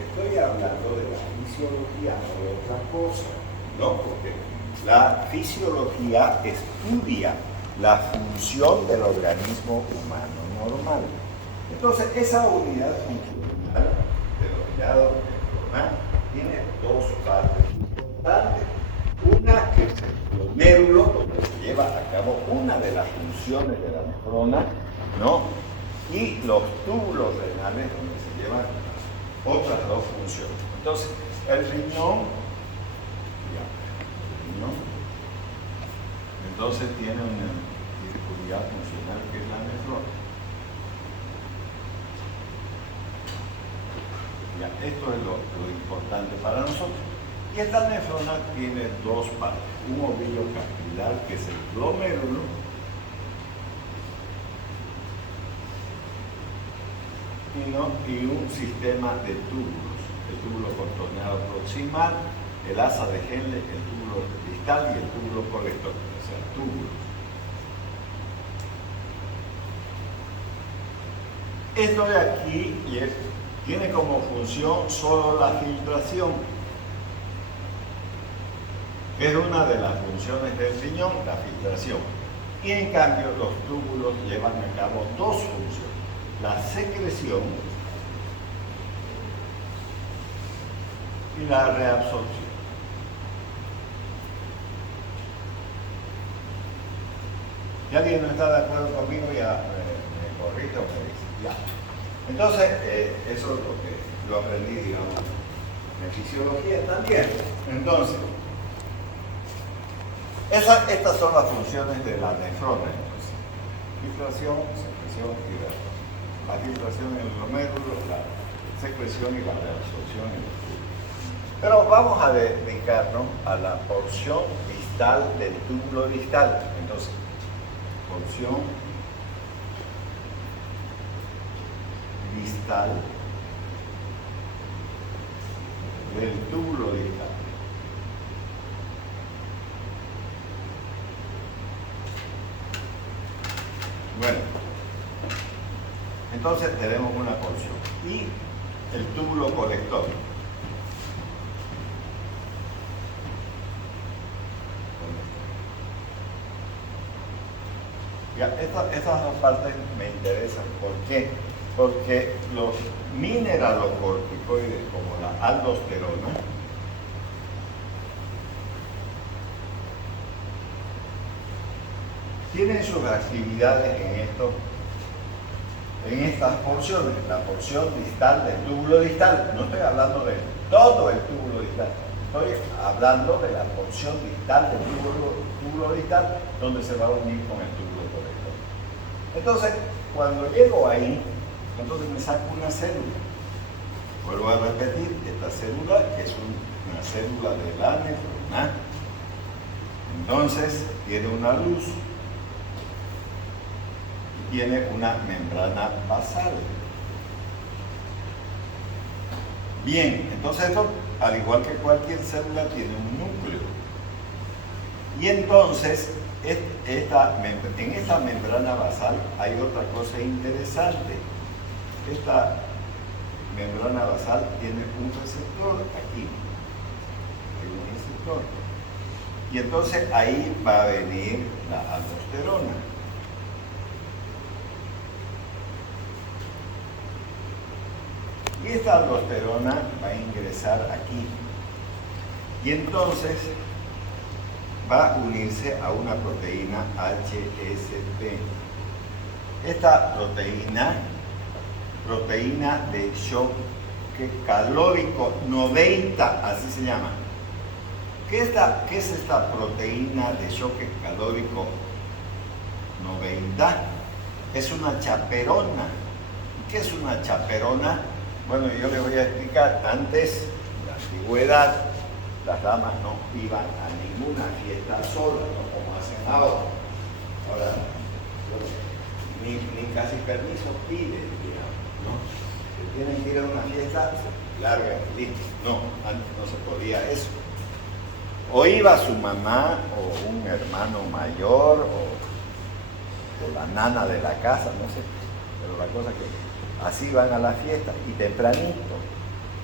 estoy hablando de la fisiología, no de otra cosa, ¿no? Porque la fisiología estudia la función del organismo humano normal. Entonces, esa unidad funcional denominada neuronal tiene dos partes importantes. Una que es el glomérulo, donde se lleva a cabo una de las funciones de la nefrona, ¿no? Y los túbulos renales, donde se llevan otras dos funciones. Entonces, el riñón, entonces tiene una unidad funcional que es la nefrona. Ya, esto es lo importante para nosotros. Y esta nefrona tiene dos partes, un ovillo capilar que es el glomérulo y un sistema de túbulos, el túbulo contorneado proximal, el asa de Henle, el túbulo distal y el túbulo colector, o sea, túbulos. Esto de aquí tiene como función solo la filtración. Es una de las funciones del riñón, la filtración. Y en cambio los túbulos llevan a cabo dos funciones, la secreción y la reabsorción. Si alguien no está de acuerdo conmigo, ya me corrige o me dice. Ya. Entonces, eso es lo que lo aprendí, digamos, en fisiología también. Entonces, estas son las funciones de la nefrona. Entonces, filtración, secreción y reabsorción. La filtración en el glomérulo, la secreción y la reabsorción en el túbulo. Pero vamos a dedicarnos a la porción distal del túbulo distal. Entonces, porción distal del túbulo distal. Bueno, entonces tenemos una porción y el túbulo colector. Ya, estas dos partes me interesan. ¿Por qué? Porque los mineralocorticoides como la aldosterona tienen sus actividades en estas porciones, la porción distal del túbulo distal. No estoy hablando de todo el túbulo distal, estoy hablando de la porción distal del túbulo distal donde se va a unir con el túbulo colector. Entonces, cuando llego ahí, entonces me saco una célula. Vuelvo a repetir, esta célula que es una célula de la nefrona. Entonces, tiene una luz. Tiene una membrana basal. Bien, entonces esto, al igual que cualquier célula, tiene un núcleo. Y entonces, en esta membrana basal hay otra cosa interesante. Esta membrana basal tiene un receptor aquí. Hay un receptor. Y entonces ahí va a venir la aldosterona. Y esta aldosterona va a ingresar aquí. Y entonces va a unirse a una proteína HSP. Esta proteína de choque calórico 90, así se llama. ¿Qué es esta proteína de choque calórico 90? Es una chaperona. ¿Qué es una chaperona? Bueno, yo les voy a explicar. Antes, en la antigüedad, las damas no iban a ninguna fiesta solas, no como hacen ahora. Ahora, ni casi permiso piden, digamos. ¿no? Que tienen que ir a una fiesta, se largan y listo. No, antes no se podía eso. O iba su mamá o un hermano mayor o la nana de la casa, no sé. Pero la cosa que así van a la fiesta y tempranito.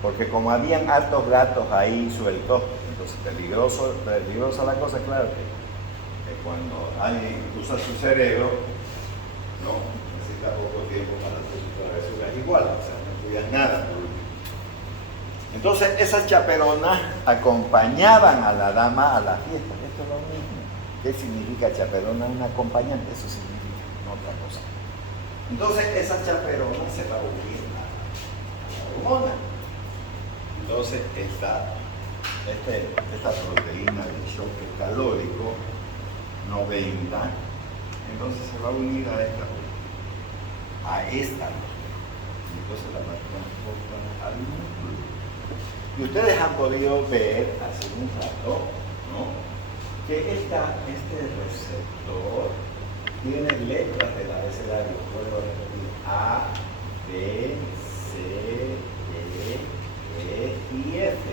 Porque como habían hartos gatos ahí sueltos, entonces peligrosa la cosa, claro que cuando alguien usa su cerebro, no necesita poco tiempo para hacer sus travesuras igual, o sea, no estudian nada. Entonces esas chaperonas acompañaban a la dama a la fiesta. Esto es lo mismo. ¿Qué significa chaperona? Un acompañante, eso significa, no otra cosa. Entonces esa chaperona se va a unir a la hormona. Entonces esta proteína de choque calórico 90, entonces se va a unir a esta. Y entonces la va a transportar al núcleo. Y ustedes han podido ver hace un rato, ¿no?, que este receptor tiene letras del abecedario. Puedo repetir: A, B, C, D, E y F.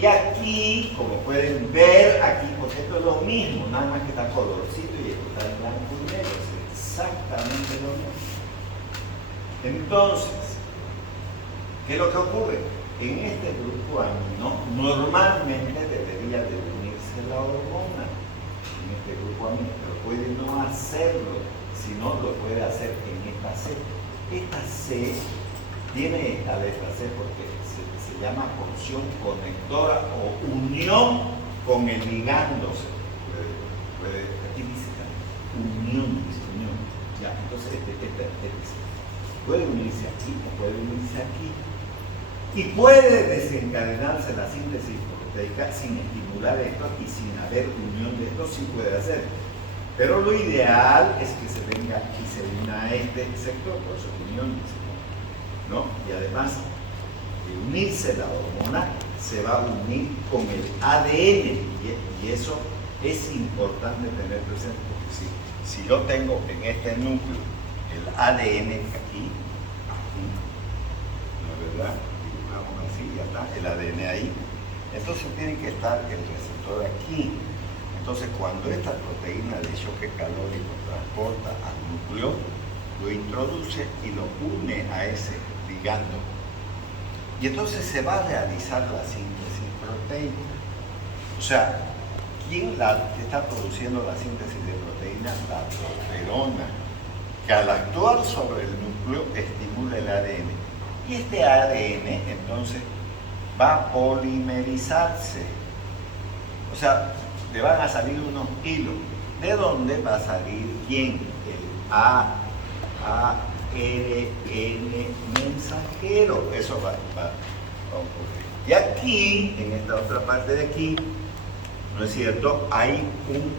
Y aquí, como pueden ver, aquí, porque esto es lo mismo, nada más que está colorcito y esto está en blanco y negro, es exactamente lo mismo. Entonces, ¿qué es lo que ocurre? En este grupo amino normalmente debería de unirse la hormona, en este grupo amino, pero puede no hacerlo, si no lo puede hacer en esta C. Esta C tiene esta letra C porque se llama porción conectora o unión con el ligando. Aquí dice unión, ya, entonces puede unirse aquí o puede unirse aquí. Y puede desencadenarse la síntesis proteica sin estimular esto y sin haber unión de esto, sí puede hacer. Pero lo ideal es que se venga y se una a este sector, por su unión, ¿no? Y además de unirse la hormona, se va a unir con el ADN. Y eso es importante tener presente, porque si yo tengo en este núcleo el ADN aquí, ¿no es verdad? Así, ya está, el ADN ahí. Entonces tiene que estar el receptor aquí. Entonces cuando esta proteína de choque calórico transporta al núcleo, lo introduce y lo une a ese ligando. Y entonces se va a realizar la síntesis proteica. O sea, ¿quién está produciendo la síntesis de proteínas? La proteona, que al actuar sobre el núcleo estimula el ADN. Y este ADN entonces va a polimerizarse. O sea, le van a salir unos hilos. ¿De dónde va a salir quién? El ARN mensajero. Eso va a ocurrir. Y aquí, en esta otra parte de aquí, ¿no es cierto?, hay un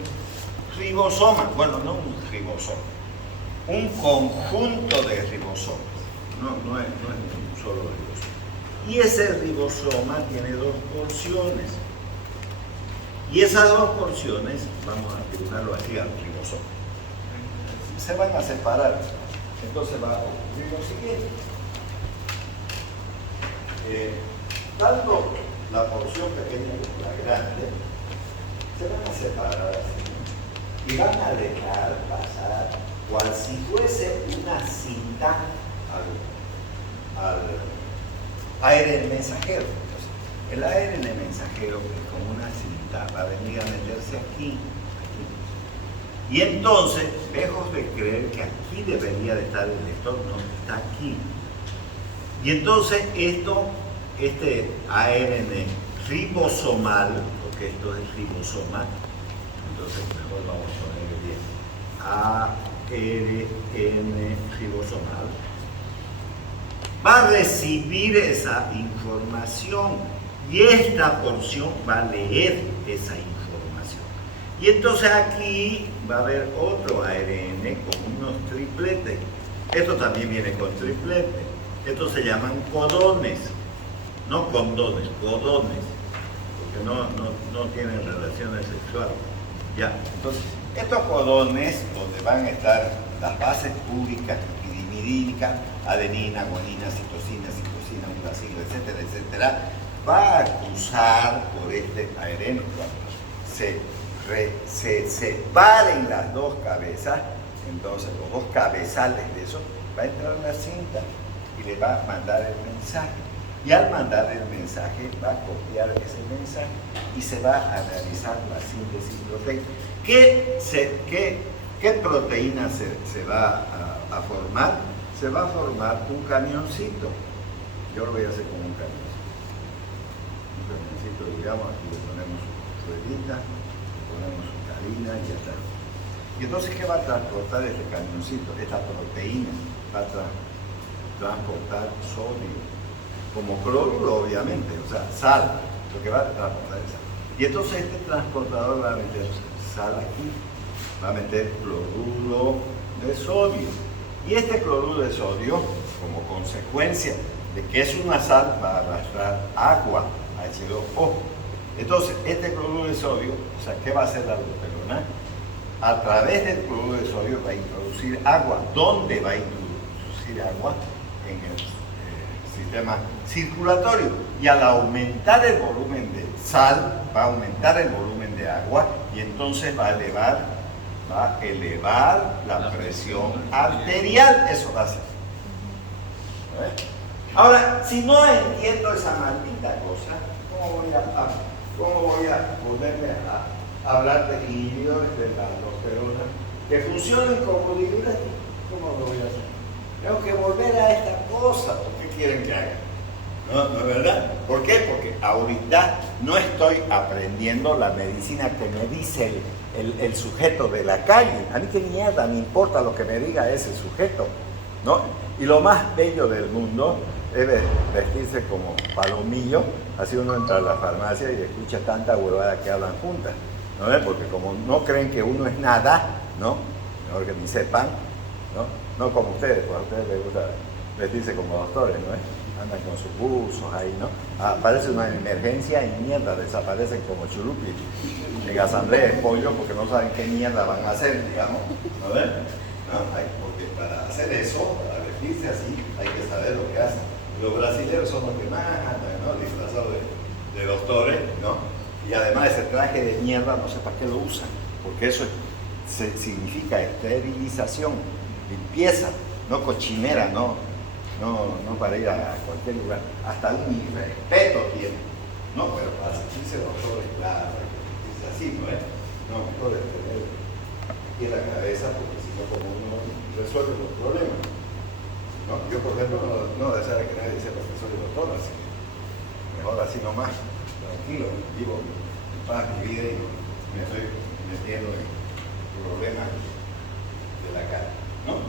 ribosoma. Bueno, no un ribosoma, un conjunto de ribosomas. No es un solo ribosoma. Y ese ribosoma tiene dos porciones. Y esas dos porciones, vamos a titularlo así, al ribosoma, se van a separar. Entonces va a ocurrir lo siguiente. Tanto la porción pequeña como la grande se van a separar así, y van a dejar pasar cual si fuese una cinta al ARN mensajero. Entonces, el ARN mensajero, que es como una cinta, va a venir a meterse aquí. Y entonces, lejos de creer que aquí debería de estar el lector, no, está aquí. Y entonces este ARN ribosomal, porque esto es ribosoma, entonces mejor vamos a poner bien, ARN ribosomal, va a recibir esa información y esta porción va a leer esa información. Y entonces aquí va a haber otro ARN con unos tripletes. Esto también viene con tripletes. Estos se llaman codones, no condones, codones, porque no tienen relaciones sexuales. Ya, entonces, estos codones, donde van a estar las bases públicas y pirimidínica, adenina, guanina, citosina, uracilo, etcétera, etcétera, va a cruzar por este aereno. Cuando se separen las dos cabezas, entonces los dos cabezales de eso, va a entrar en la cinta y le va a mandar el mensaje. Y al mandar el mensaje va a copiar ese mensaje y se va a realizar la síntesis proteica. ¿Qué proteína se va a formar? Se va a formar un camioncito. Yo lo voy a hacer con un camioncito. Un camioncito, digamos, aquí le ponemos ruedita, le ponemos su cabina y ya está. Y entonces, ¿qué va a transportar este camioncito? Esta proteína va a transportar sodio, como cloruro, obviamente, o sea, sal, lo que va a transportar es sal. Y entonces este transportador va a meter sal aquí, va a meter cloruro de sodio. Y este cloruro de sodio, como consecuencia de que es una sal, va a arrastrar agua, H2O. Entonces, este cloruro de sodio, o sea, ¿qué va a hacer la aldosterona? A través del cloruro de sodio va a introducir agua. ¿Dónde va a introducir agua? En el sistema circulatorio. Y al aumentar el volumen de sal, va a aumentar el volumen de agua y entonces va a elevar la presión arterial. Eso va a hacer. Ahora, si no entiendo esa maldita cosa, ¿cómo voy a ponerme a hablar de inhibidores de la aldosterona que funcionen como diuréticos? ¿Cómo lo voy a hacer? Tengo que volver a esta cosa. ¿Por qué quieren que haga? ¿No es verdad? ¿Por qué? Porque ahorita no estoy aprendiendo la medicina que me dice el sujeto de la calle. A mí qué mierda me importa lo que me diga ese sujeto, ¿no? Y lo más bello del mundo es vestirse como palomillo, así uno entra a la farmacia y escucha tanta huevada que hablan juntas, ¿no? Porque como no creen que uno es nada, ¿no? Mejor que ni sepan, ¿no? No como ustedes, pues a ustedes les gusta vestirse como doctores, ¿no? Andan con sus buzos ahí, ¿no? Aparece una emergencia y mierda, desaparecen como churupis en asamblea de pollo porque no saben qué mierda van a hacer, digamos, ¿no ven? ¿No? Porque para hacer eso, para vestirse así, hay que saber lo que hacen. Los brasileños son los que más andan, ¿no? Disfrazados de doctores, ¿no? Y además ese traje de mierda no sé para qué lo usan, porque eso significa esterilización, limpieza, no cochinera, no para ir a cualquier lugar. Hasta un irrespeto tiene, ¿no? Pero para sentirse doctores, claro, es así, ¿no es? No, mejor es tener aquí en la cabeza, porque si no, como uno resuelve los problemas. ¿No? Yo, por ejemplo, no deseo que nadie sepa que soy doctor, así que mejor así nomás, tranquilo, vivo en paz mi vida y me estoy metiendo en problemas de la cara, ¿no?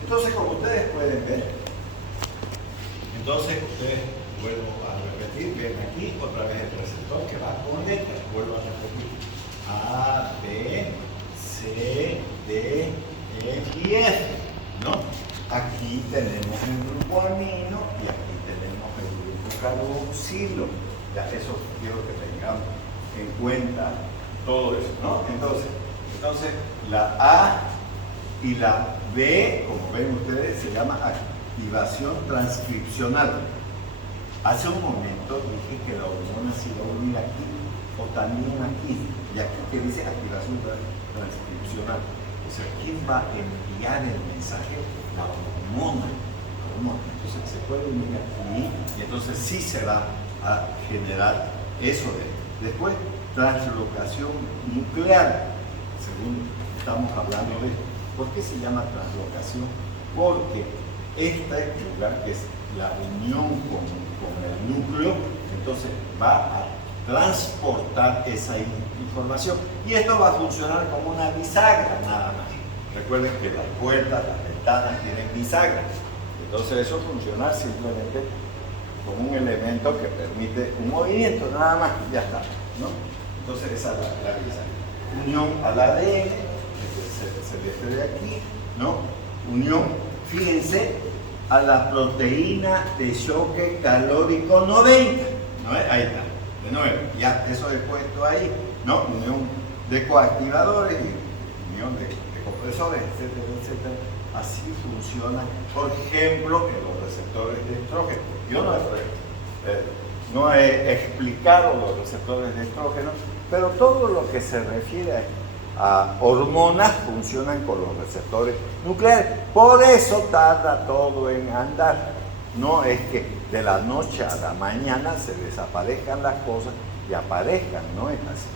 Entonces, como ustedes pueden ver, entonces ustedes, vuelvo a repetir, ven aquí otra vez el receptor que va con letras, vuelvo a repetir, A, B, C, D, E y F, ¿no? Aquí tenemos el grupo amino y aquí tenemos el grupo carboxilo. Ya eso quiero que tengamos en cuenta todo eso, ¿no? Entonces la A y la B, como ven ustedes, se llama activación transcripcional. Hace un momento dije que la hormona se iba a unir aquí o también aquí. Y aquí que dice activación transcripcional. O sea, ¿quién va a enviar el mensaje? La hormona. Entonces se puede unir aquí y entonces sí se va a generar eso después translocación nuclear, según estamos hablando de esto. ¿Por qué se llama translocación? Porque este lugar, que es la unión con el núcleo, entonces va a transportar esa información y esto va a funcionar como una bisagra nada más. Recuerden que las puertas, las ventanas tienen bisagra, entonces eso funciona simplemente como un elemento que permite un movimiento nada más y ya está, ¿no? Entonces esa es la bisagra. Unión al ADN, se le ve aquí, ¿no? Unión, fíjense, a la proteína de choque calórico 90, ¿no? Ahí está, de nuevo, ya eso he puesto ahí, ¿no? Unión de coactivadores y unión de compresores, etcétera, etcétera, así funciona, por ejemplo, en los receptores de estrógeno. Yo no he explicado los receptores de estrógeno, pero todo lo que se refiere a hormonas funcionan con los receptores nucleares. Por eso tarda todo en andar. No es que de la noche a la mañana se desaparezcan las cosas y aparezcan, no es así.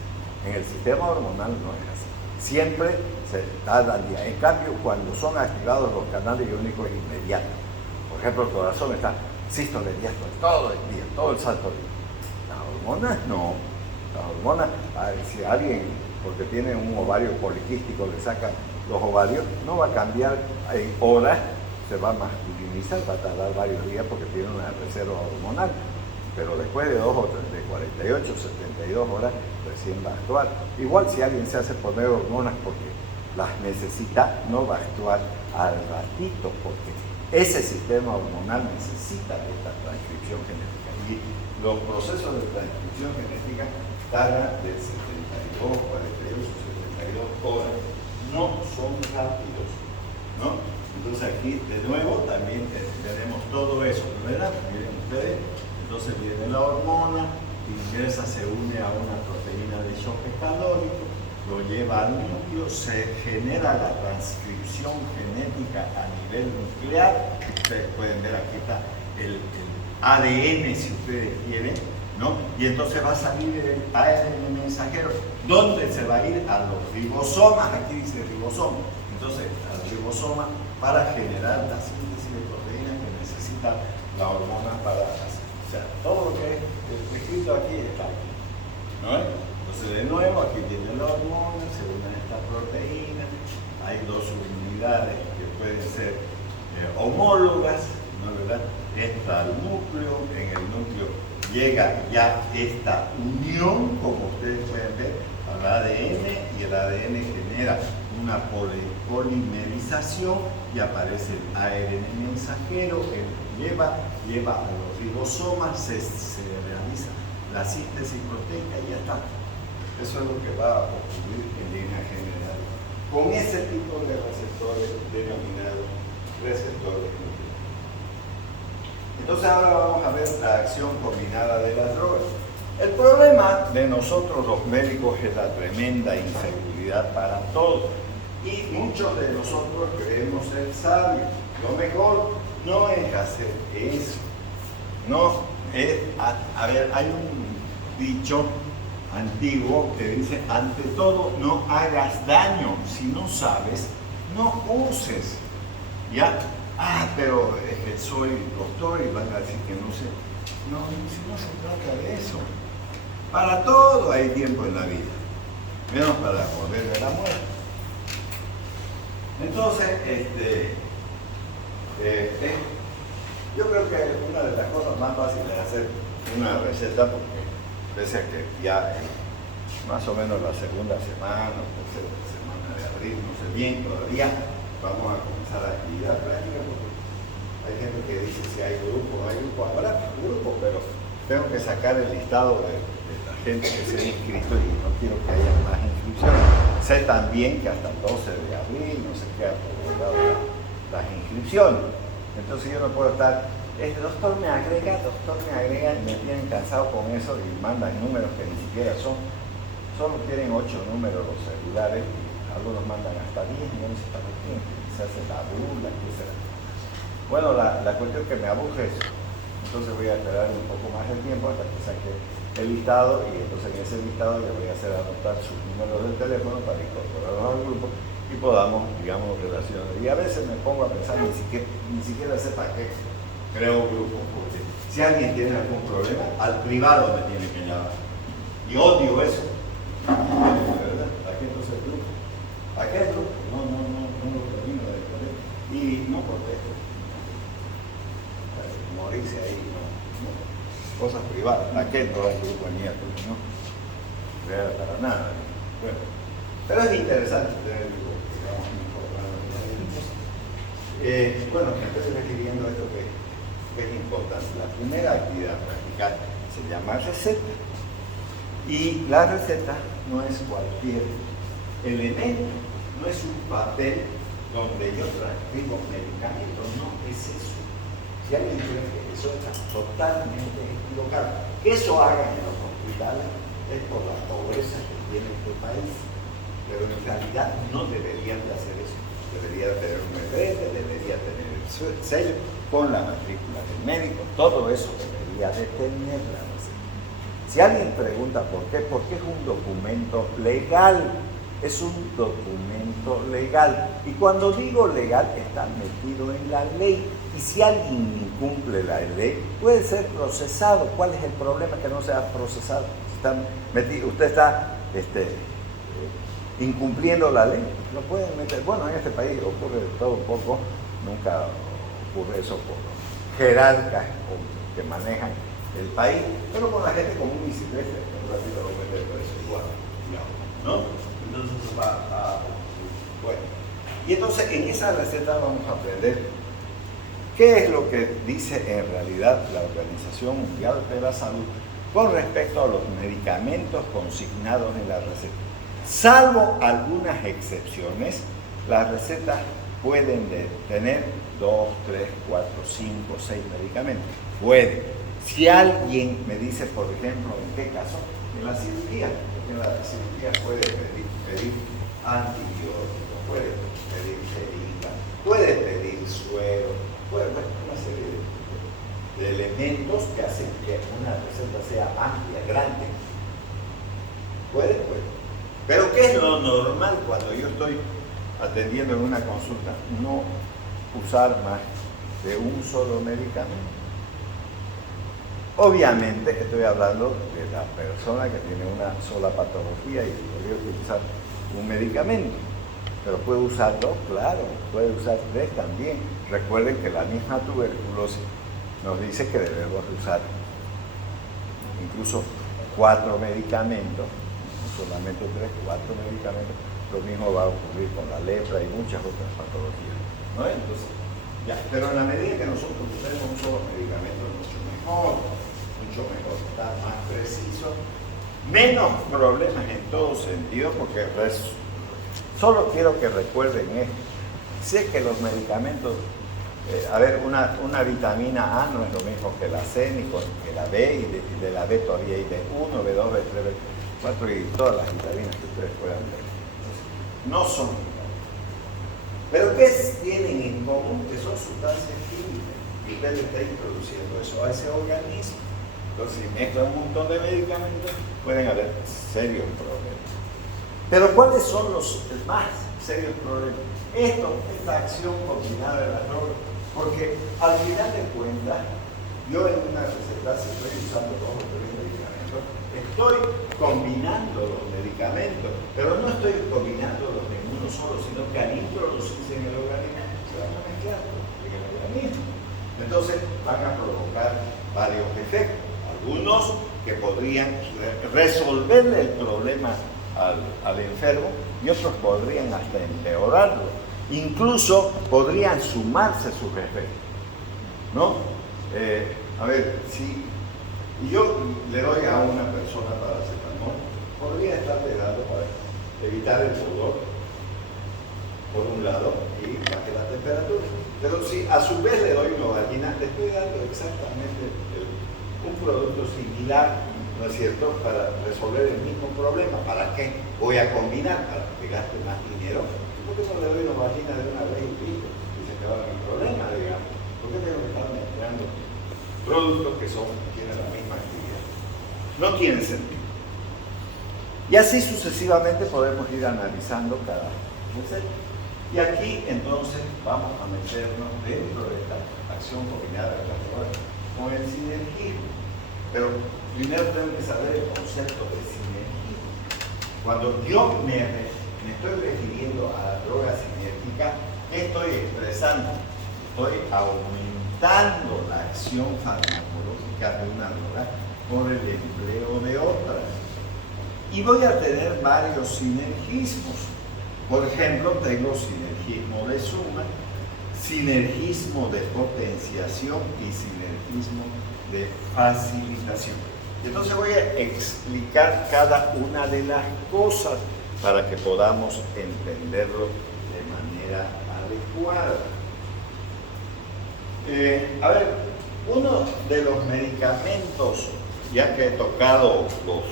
En el sistema hormonal no es así. Siempre se tarda el día. En cambio, cuando son activados los canales iónicos es inmediato. Por ejemplo, el corazón está sístole, diástole, todo el día, todo el santo día. Las hormonas no. Las hormonas, si alguien, porque tiene un ovario poliquístico, le saca los ovarios, no va a cambiar en horas, se va a masculinizar, va a tardar varios días porque tiene una reserva hormonal. Pero después de 2 o 3, de 48, 72 horas, recién va a actuar. Igual si alguien se hace poner hormonas porque las necesita, no va a actuar al ratito, porque ese sistema hormonal necesita esta transcripción genética. Y los procesos de transcripción genética tardan de 72, 48, 72 horas. No son rápidos, ¿no? Entonces aquí, de nuevo, también tenemos todo eso, ¿verdad? Miren ustedes. Entonces viene la hormona, ingresa, se une a una proteína de choque calórico, lo lleva al núcleo, se genera la transcripción genética a nivel nuclear. Ustedes pueden ver, aquí está el ADN, si ustedes quieren, ¿no? Y entonces va a salir el ARN mensajero. ¿Dónde se va a ir? A los ribosomas, aquí dice ribosoma. Entonces, al ribosoma para generar la síntesis de proteínas que necesita la hormona para hacer. O sea, todo lo que es escrito aquí está aquí, ¿no? Entonces, de nuevo, aquí tiene la hormona, se unen estas proteínas, hay 2 unidades que pueden ser homólogas, ¿no? ¿Verdad? Entra al núcleo, en el núcleo llega ya esta unión, como ustedes pueden ver, al ADN, y el ADN genera una polimerización y aparece el ARN mensajero, lleva a los ribosomas, se realiza la síntesis proteica y ya está. Eso es lo que va a ocurrir en línea general con ese tipo de receptores denominados receptores nucleares. Entonces ahora vamos a ver la acción combinada de las drogas. El problema de nosotros los médicos es la tremenda inseguridad para todos. Y muchos de nosotros creemos ser sabios. Lo mejor no es hacer eso. No es, a ver, hay un dicho antiguo que dice, ante todo no hagas daño. Si no sabes, no uses. ¿Ya? Pero es que soy doctor y van a decir que no sé. No, si no se trata de eso. Para todo hay tiempo en la vida, menos para volver a la muerte. Entonces, yo creo que una de las cosas más fáciles es hacer una receta, porque pese a que ya más o menos la segunda semana o tercera semana de abril, no sé bien, todavía vamos a comenzar la actividad práctica, porque hay gente que dice si hay grupo, no hay grupo, habrá grupo, pero tengo que sacar el listado de la gente que se ha inscrito y no quiero que haya más inscripciones. Sé también que hasta el 12 de abril no se queda publicado las inscripciones. Entonces yo no puedo estar, el doctor me agrega, y me tienen cansado con eso y mandan números que ni siquiera son. Solo tienen 8 números los celulares y algunos mandan hasta 10 y no sé para qué. Se hace la burla, etc. Bueno, la cuestión que me aburre es, entonces voy a esperar un poco más el tiempo hasta que saque el listado, y entonces en ese listado le voy a hacer anotar sus números del teléfono para incorporarlos al grupo y podamos, digamos, relacionar. Y a veces me pongo a pensar, ni siquiera sé para qué creo grupos, porque si alguien tiene algún problema, al privado me tiene que llamar. Y odio eso. ¿Verdad? ¿Para qué entonces el grupo? ¿Para qué el grupo? No lo termino de poner. Y no protejo. Morirse ahí, no. Cosas privadas, aquel no es grupo de nietos, ¿no? No era para nada. Bueno, pero es interesante tener el grupo, digamos, bueno, que estoy refiriendo a esto que es importante. La primera actividad practical se llama receta. Y la receta no es cualquier elemento, no es un papel donde yo transcribo medicamentos, no es eso. Si alguien cree que eso está totalmente equivocado, que eso hagan en los hospitales es por la pobreza que tiene este país, pero en realidad no deberían de hacer eso. Debería tener un brete, debería tener el sello con la matrícula del médico, todo eso debería de tener la receta. Si alguien pregunta por qué es un documento legal, es un documento legal. Y cuando digo legal, está metido en la ley. Y si alguien incumple la ley, puede ser procesado. ¿Cuál es el problema? Que no sea procesado. Usted está incumpliendo la ley, lo pueden meter. Bueno, en este país ocurre de todo poco, nunca ocurre eso por jerarcas que manejan el país, pero con la gente común y silvestre, un ratito lo mete preso igual, ¿no? Entonces bueno. Y entonces en esa receta vamos a aprender qué es lo que dice en realidad la Organización Mundial de la Salud con respecto a los medicamentos consignados en la receta. Salvo algunas excepciones, las recetas pueden tener 2, 3, 4, 5, 6 medicamentos. Puede. Si alguien me dice, por ejemplo, ¿en qué caso? En la cirugía. Porque en la cirugía puede pedir antibióticos, puede pedir jeringa, puede pedir suero, puede una serie de elementos que hacen que una receta sea amplia, grande. Puede. Pero ¿qué es lo normal cuando yo estoy atendiendo en una consulta? No usar más de un solo medicamento. Obviamente estoy hablando de la persona que tiene una sola patología y podría utilizar un medicamento. Pero puede usar 2, claro, puede usar 3 también. Recuerden que la misma tuberculosis nos dice que debemos usar incluso 4 medicamentos. Solamente 3, 4 medicamentos, lo mismo va a ocurrir con la lepra y muchas otras patologías, ¿no? Entonces, ya, pero en la medida que nosotros usemos un solo medicamento es mucho mejor, está más preciso, menos problemas en todo sentido, porque solo quiero que recuerden esto. Sé que los medicamentos, una vitamina A no es lo mismo que la C ni que la B, y de la B todavía hay B1, B2, B3, B4 y todas las vitaminas que ustedes puedan ver. No son iguales. Pero ¿qué tienen en común? Que son sustancias químicas y usted le está introduciendo eso a ese organismo. Entonces, si mezclan un montón de medicamentos, pueden haber serios problemas. Pero ¿cuáles son los más serios problemas? Esta acción combinada de las drogas, porque al final de cuentas, yo en una receta, si estoy usando 2 o 3 medicamentos, estoy combinando los medicamentos, pero no estoy combinándolos en uno solo, sino que al introducirse en el organismo se van a mezclar en el organismo. Entonces van a provocar varios efectos, algunos que podrían resolverle el problema al enfermo y otros podrían hasta empeorarlo, incluso podrían sumarse sus efectos, ¿no? Si yo le doy a una persona paracetamol, podría estarle dando para evitar el dolor, por un lado, y baje la temperatura. Pero si a su vez le doy Novalgina, le estoy dando exactamente un producto similar, ¿no es cierto?, para resolver el mismo problema. ¿Para qué? Voy a combinar para que gaste más dinero. ¿Por qué no le doy Novalgina de una vez y pico? Y se acaba mi problema, digamos. ¿Por qué tengo que estar mezclando productos que tienen la misma actividad? No tiene sentido. Y así sucesivamente podemos ir analizando cada receta. Y aquí entonces vamos a meternos dentro de esta acción combinada de las drogas con el sinergismo. Pero primero tengo que saber el concepto de sinergismo. Cuando yo me estoy refiriendo a la droga sinérgica, ¿qué estoy expresando? Estoy aumentando la acción farmacológica de una droga por el empleo de otras. Y voy a tener varios sinergismos. Por ejemplo, tengo sinergismo de suma, sinergismo de potenciación y sinergismo de facilitación. Entonces voy a explicar cada una de las cosas para que podamos entenderlo de manera adecuada. adecuada. A ver, uno de los medicamentos, ya que he tocado los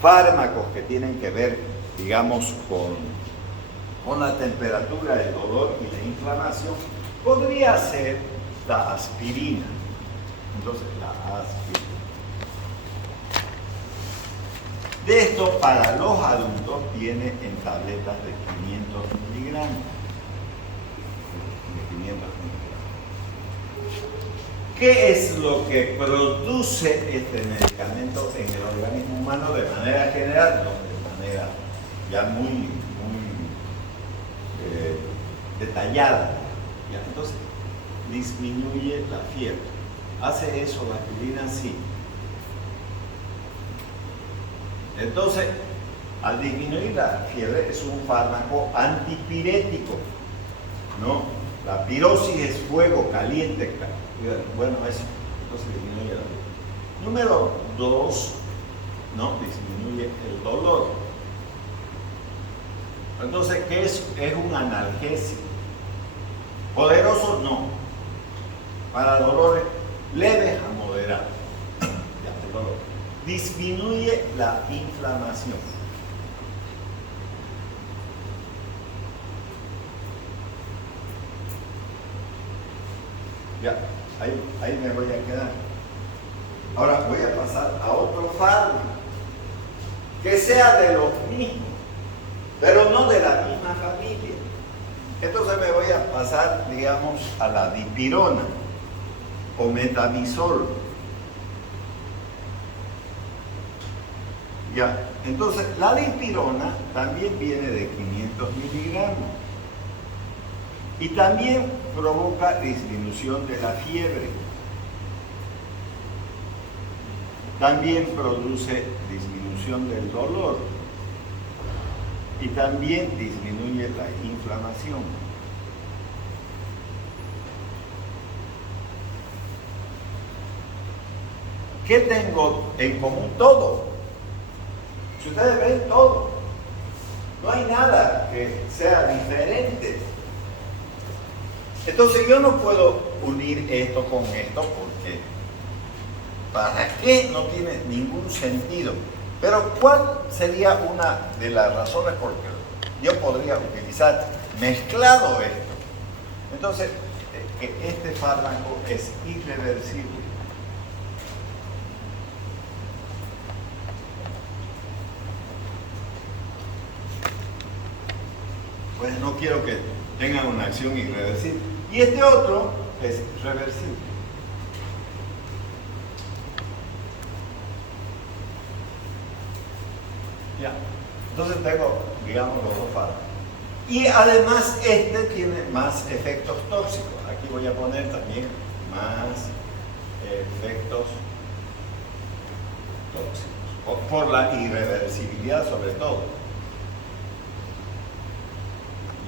fármacos que tienen que ver, digamos, con la temperatura, el dolor y la inflamación, podría ser la aspirina. Entonces, la aspirina. De esto, para los adultos, viene en tabletas de 500 miligramos. De 500 miligramos. ¿Qué es lo que produce este medicamento en el organismo humano de manera general? No, de manera ya muy detallada. ¿Ya? Entonces, disminuye la fiebre. ¿Hace eso la aspirina? Sí. Entonces, al disminuir la fiebre, es un fármaco antipirético, ¿no? La pirosis es fuego caliente. Bueno, eso. Entonces disminuye la fiebre. Número 2, ¿no? Disminuye el dolor. Entonces, ¿qué es? Es un analgésico. Poderoso, no. Para dolores leves a moderados. Ya, el dolor. Disminuye la inflamación. Ya, ahí me voy a quedar. Ahora voy a pasar a otro fármaco que sea de los mismos, pero no de la misma familia. Entonces me voy a pasar, digamos, a la dipirona o metamizol. Ya, entonces la dipirona también viene de 500 miligramos y también provoca disminución de la fiebre. También produce disminución del dolor y también disminuye la inflamación. ¿Qué tengo en común? Todo. Si ustedes ven todo, no hay nada que sea diferente. Entonces yo no puedo unir esto con esto porque ¿para qué? No tiene ningún sentido. Pero ¿cuál sería una de las razones por que yo podría utilizar mezclado esto? Entonces, que este fármaco es irreversible. Pues no quiero que tengan una acción irreversible. Y este otro es reversible. Ya. Entonces tengo, digamos, los dos fármacos. Y además este tiene más efectos tóxicos. Aquí voy a poner también más efectos tóxicos. Por la irreversibilidad sobre todo.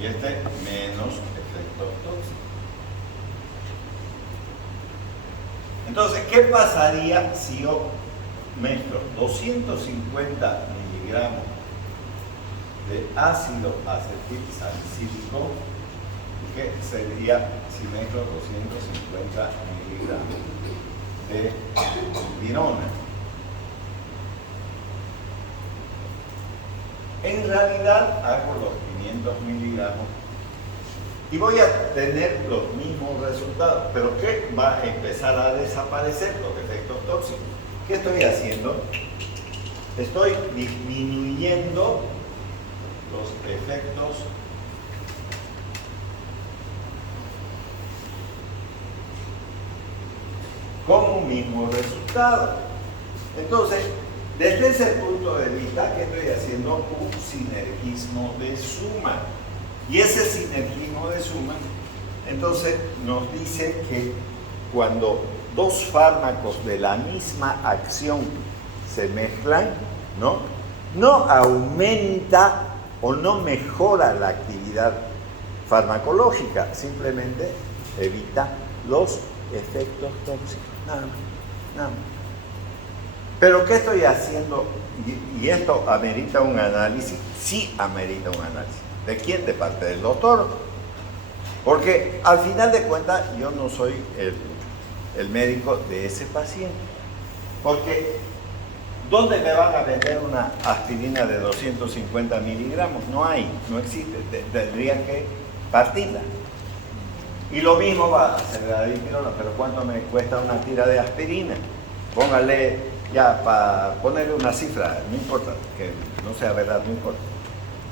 Y este menos efectos tóxicos. Entonces, ¿qué pasaría si yo mezclo 250 miligramos de ácido acetil salicílico? ¿Qué sería si mezclo 250 miligramos de dipirona? En realidad hago los 500 miligramos y voy a tener los mismos resultados. ¿Pero qué? Va a empezar a desaparecer los efectos tóxicos. ¿Qué estoy haciendo? Estoy disminuyendo los efectos con un mismo resultado. Entonces, desde ese punto de vista, que estoy haciendo un sinergismo de suma. Y ese sinergismo de suma, entonces nos dice que cuando dos fármacos de la misma acción se mezclan, no aumenta o no mejora la actividad farmacológica, simplemente evita los efectos tóxicos. Nada más. Pero ¿qué estoy haciendo? Y esto amerita un análisis, sí amerita un análisis. ¿De quién? De parte del doctor. Porque al final de cuentas yo no soy el médico de ese paciente. Porque ¿dónde me van a vender una aspirina de 250 miligramos? No hay, no existe. Tendrían que partirla. Y lo mismo va a ser la dipirona, pero ¿cuánto me cuesta una tira de aspirina? Póngale, ya para ponerle una cifra, no importa, que no sea verdad, no importa.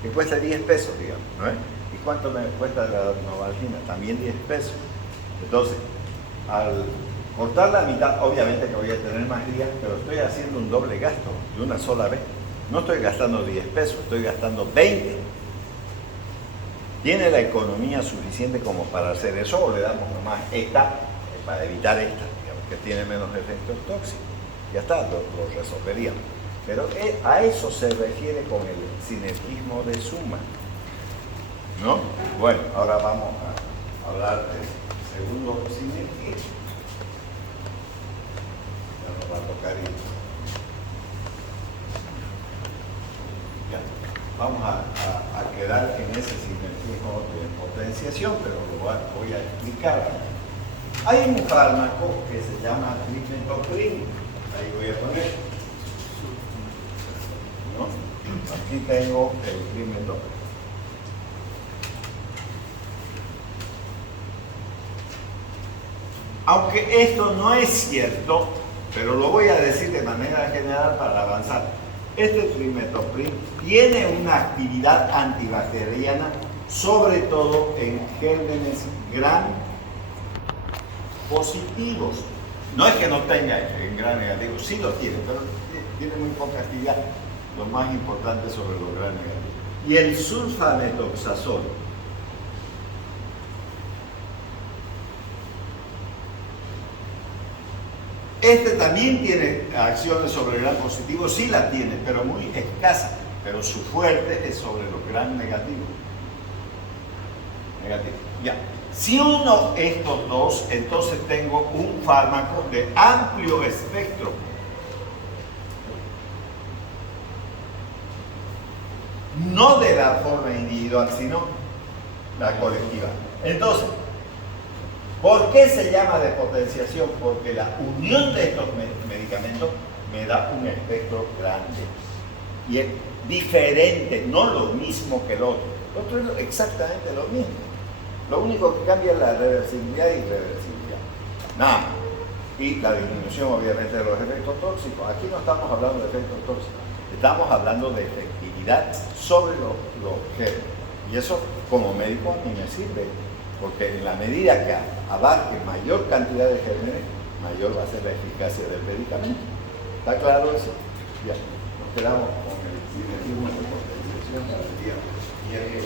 Que cueste 10 pesos, digamos, ¿no es? ¿Y cuánto me cuesta la Novalgina? También 10 pesos. Entonces, al cortar la mitad, obviamente que voy a tener más días, pero estoy haciendo un doble gasto de una sola vez. No estoy gastando 10 pesos, estoy gastando 20. ¿Tiene la economía suficiente como para hacer eso o le damos nomás esta para evitar esta, digamos, que tiene menos efectos tóxicos? Ya está, lo resolveríamos. Pero a eso se refiere con el sinergismo de suma, ¿no? Bueno, ahora vamos a hablar del segundo sinergismo. Ya nos va a tocar ir. Ya. Vamos a quedar en ese sinergismo de potenciación, pero lo voy a explicar. Hay un fármaco que se llama trimethoprim. Ahí voy a poner. ¿No? Aquí tengo el trimethoprim. Aunque esto no es cierto, pero lo voy a decir de manera general para avanzar. Este trimethoprim tiene una actividad antibacteriana, sobre todo en gérmenes gram positivos. No es que no tenga en gram negativo, sí lo tiene, pero tiene muy poca actividad. Lo más importante sobre los gram negativos. Y el sulfametoxazol. Este también tiene acciones sobre el gram positivo, sí la tiene, pero muy escasa. Pero su fuerte es sobre los gram negativos. Ya. Si uno estos dos, entonces tengo un fármaco de amplio espectro. No de la forma individual, sino la colectiva. Entonces, ¿por qué se llama de potenciación? Porque la unión de estos medicamentos me da un espectro grande. Y es diferente, no lo mismo que el otro. El otro es exactamente lo mismo. Lo único que cambia es la reversibilidad y irreversibilidad. Nada. Y la disminución, obviamente, de los efectos tóxicos. Aquí no estamos hablando de efectos tóxicos. Estamos hablando de efectividad sobre los gérmenes. Y eso, como médico, a mí me sirve. Porque en la medida que abarque mayor cantidad de gérmenes, mayor va a ser la eficacia del medicamento. ¿Está claro eso? Ya. Nos quedamos con el sinergismo de potenciación para el día viernes.